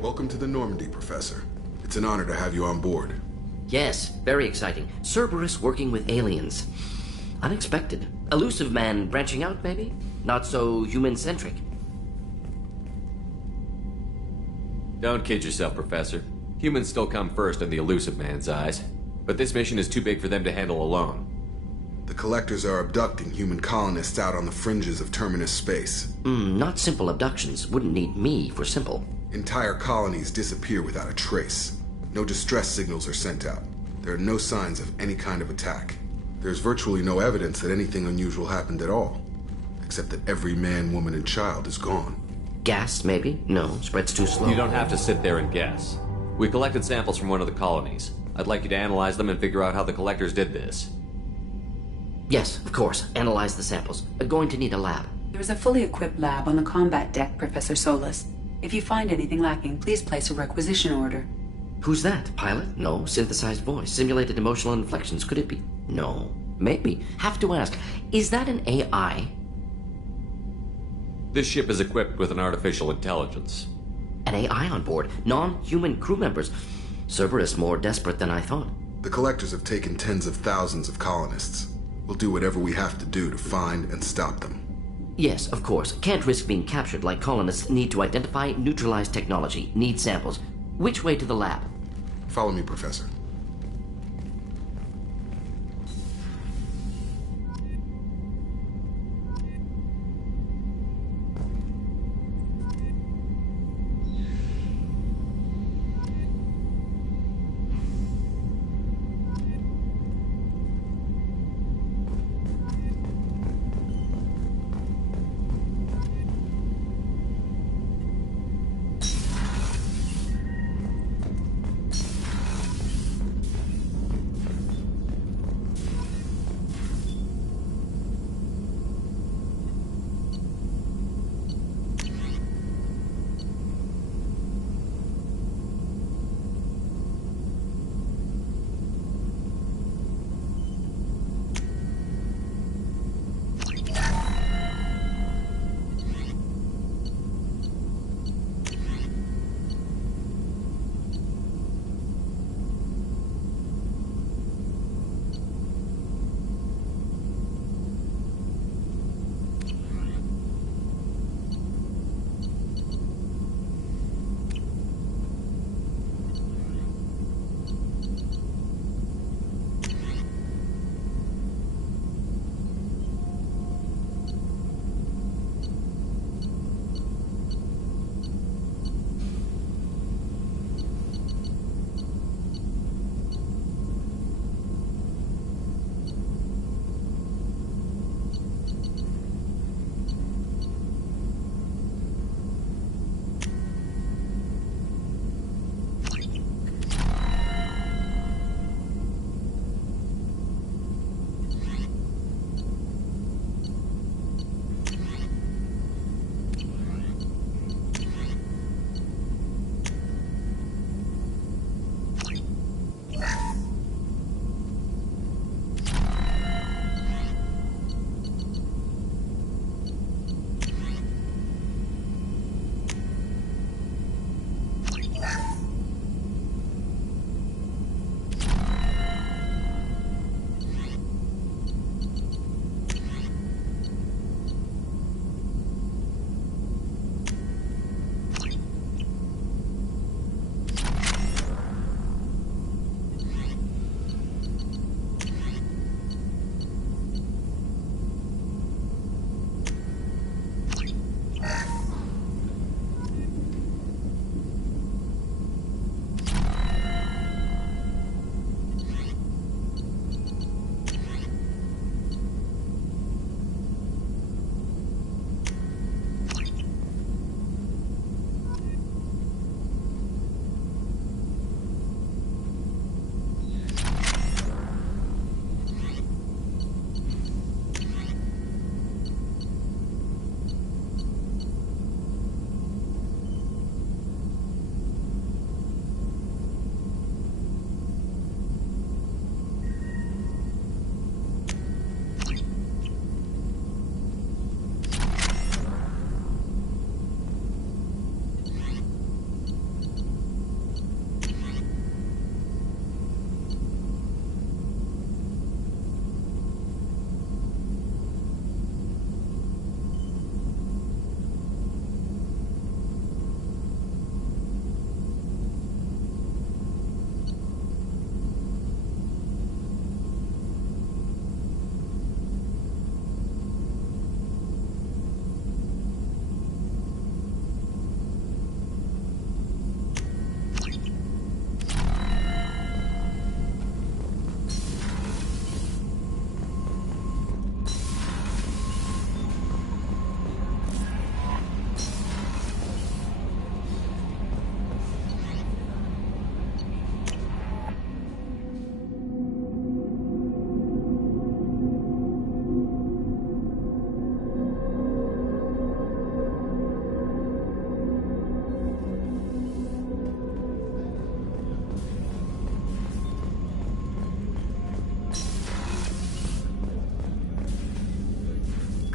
Welcome to the Normandy, Professor. It's an honor to have you on board. Yes, very exciting. Cerberus working with aliens. Unexpected. Elusive man branching out, maybe? Not so human-centric. Don't kid yourself, Professor. Humans still come first in the elusive man's eyes. But this mission is too big for them to handle alone. The Collectors are abducting human colonists out on the fringes of Terminus space. Not simple abductions. Wouldn't need me for simple. Entire colonies disappear without a trace. No distress signals are sent out. There are no signs of any kind of attack. There's virtually no evidence that anything unusual happened at all. Except that every man, woman, and child is gone. Gas, maybe? No, spreads too slow. You don't have to sit there and guess. We collected samples from one of the colonies. I'd like you to analyze them and figure out how the Collectors did this. Yes, of course. Analyze the samples. Going to need a lab. There is a fully equipped lab on the combat deck, Professor Solis. If you find anything lacking, please place a requisition order. Who's that? Pilot? No. Synthesized voice. Simulated emotional inflections. Could it be? No. Maybe. Have to ask. Is that an AI? This ship is equipped with an artificial intelligence. An AI on board. Non-human crew members. Cerberus more desperate than I thought. The Collectors have taken tens of thousands of colonists. We'll do whatever we have to do to find and stop them. Yes, of course. Can't risk being captured like colonists need to identify, neutralize technology. Need samples. Which way to the lab? Follow me, Professor.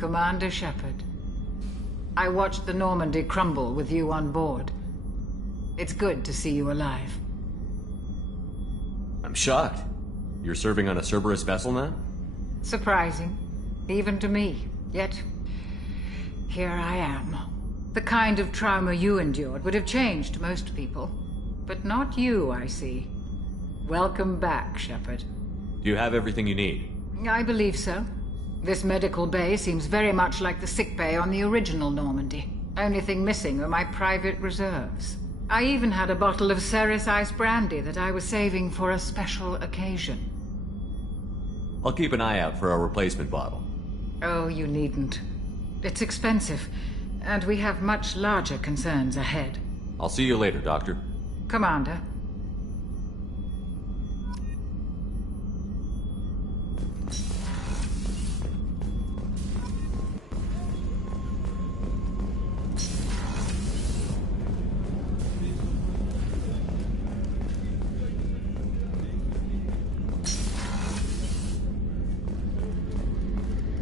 Commander Shepard. I watched the Normandy crumble with you on board. It's good to see you alive. I'm shocked. You're serving on a Cerberus vessel now? Surprising, even to me. Yet, here I am. The kind of trauma you endured would have changed most people. But not you, I see. Welcome back, Shepard. Do you have everything you need? I believe so. This medical bay seems very much like the sick bay on the original Normandy. Only thing missing are my private reserves. I even had a bottle of Ceres Ice brandy that I was saving for a special occasion. I'll keep an eye out for a replacement bottle. Oh, you needn't. It's expensive, and we have much larger concerns ahead. I'll see you later, Doctor. Commander.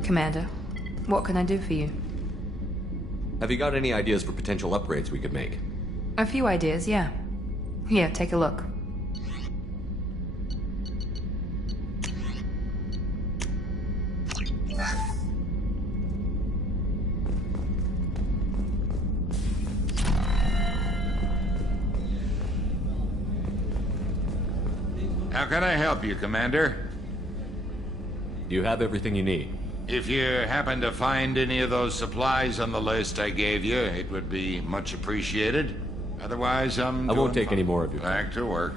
Commander, what can I do for you? Have you got any ideas for potential upgrades we could make? A few ideas, yeah. Here, take a look. How can I help you, Commander? You have everything you need. If you happen to find any of those supplies on the list I gave you, it would be much appreciated. Otherwise, I won't take any more of your time. Back to work.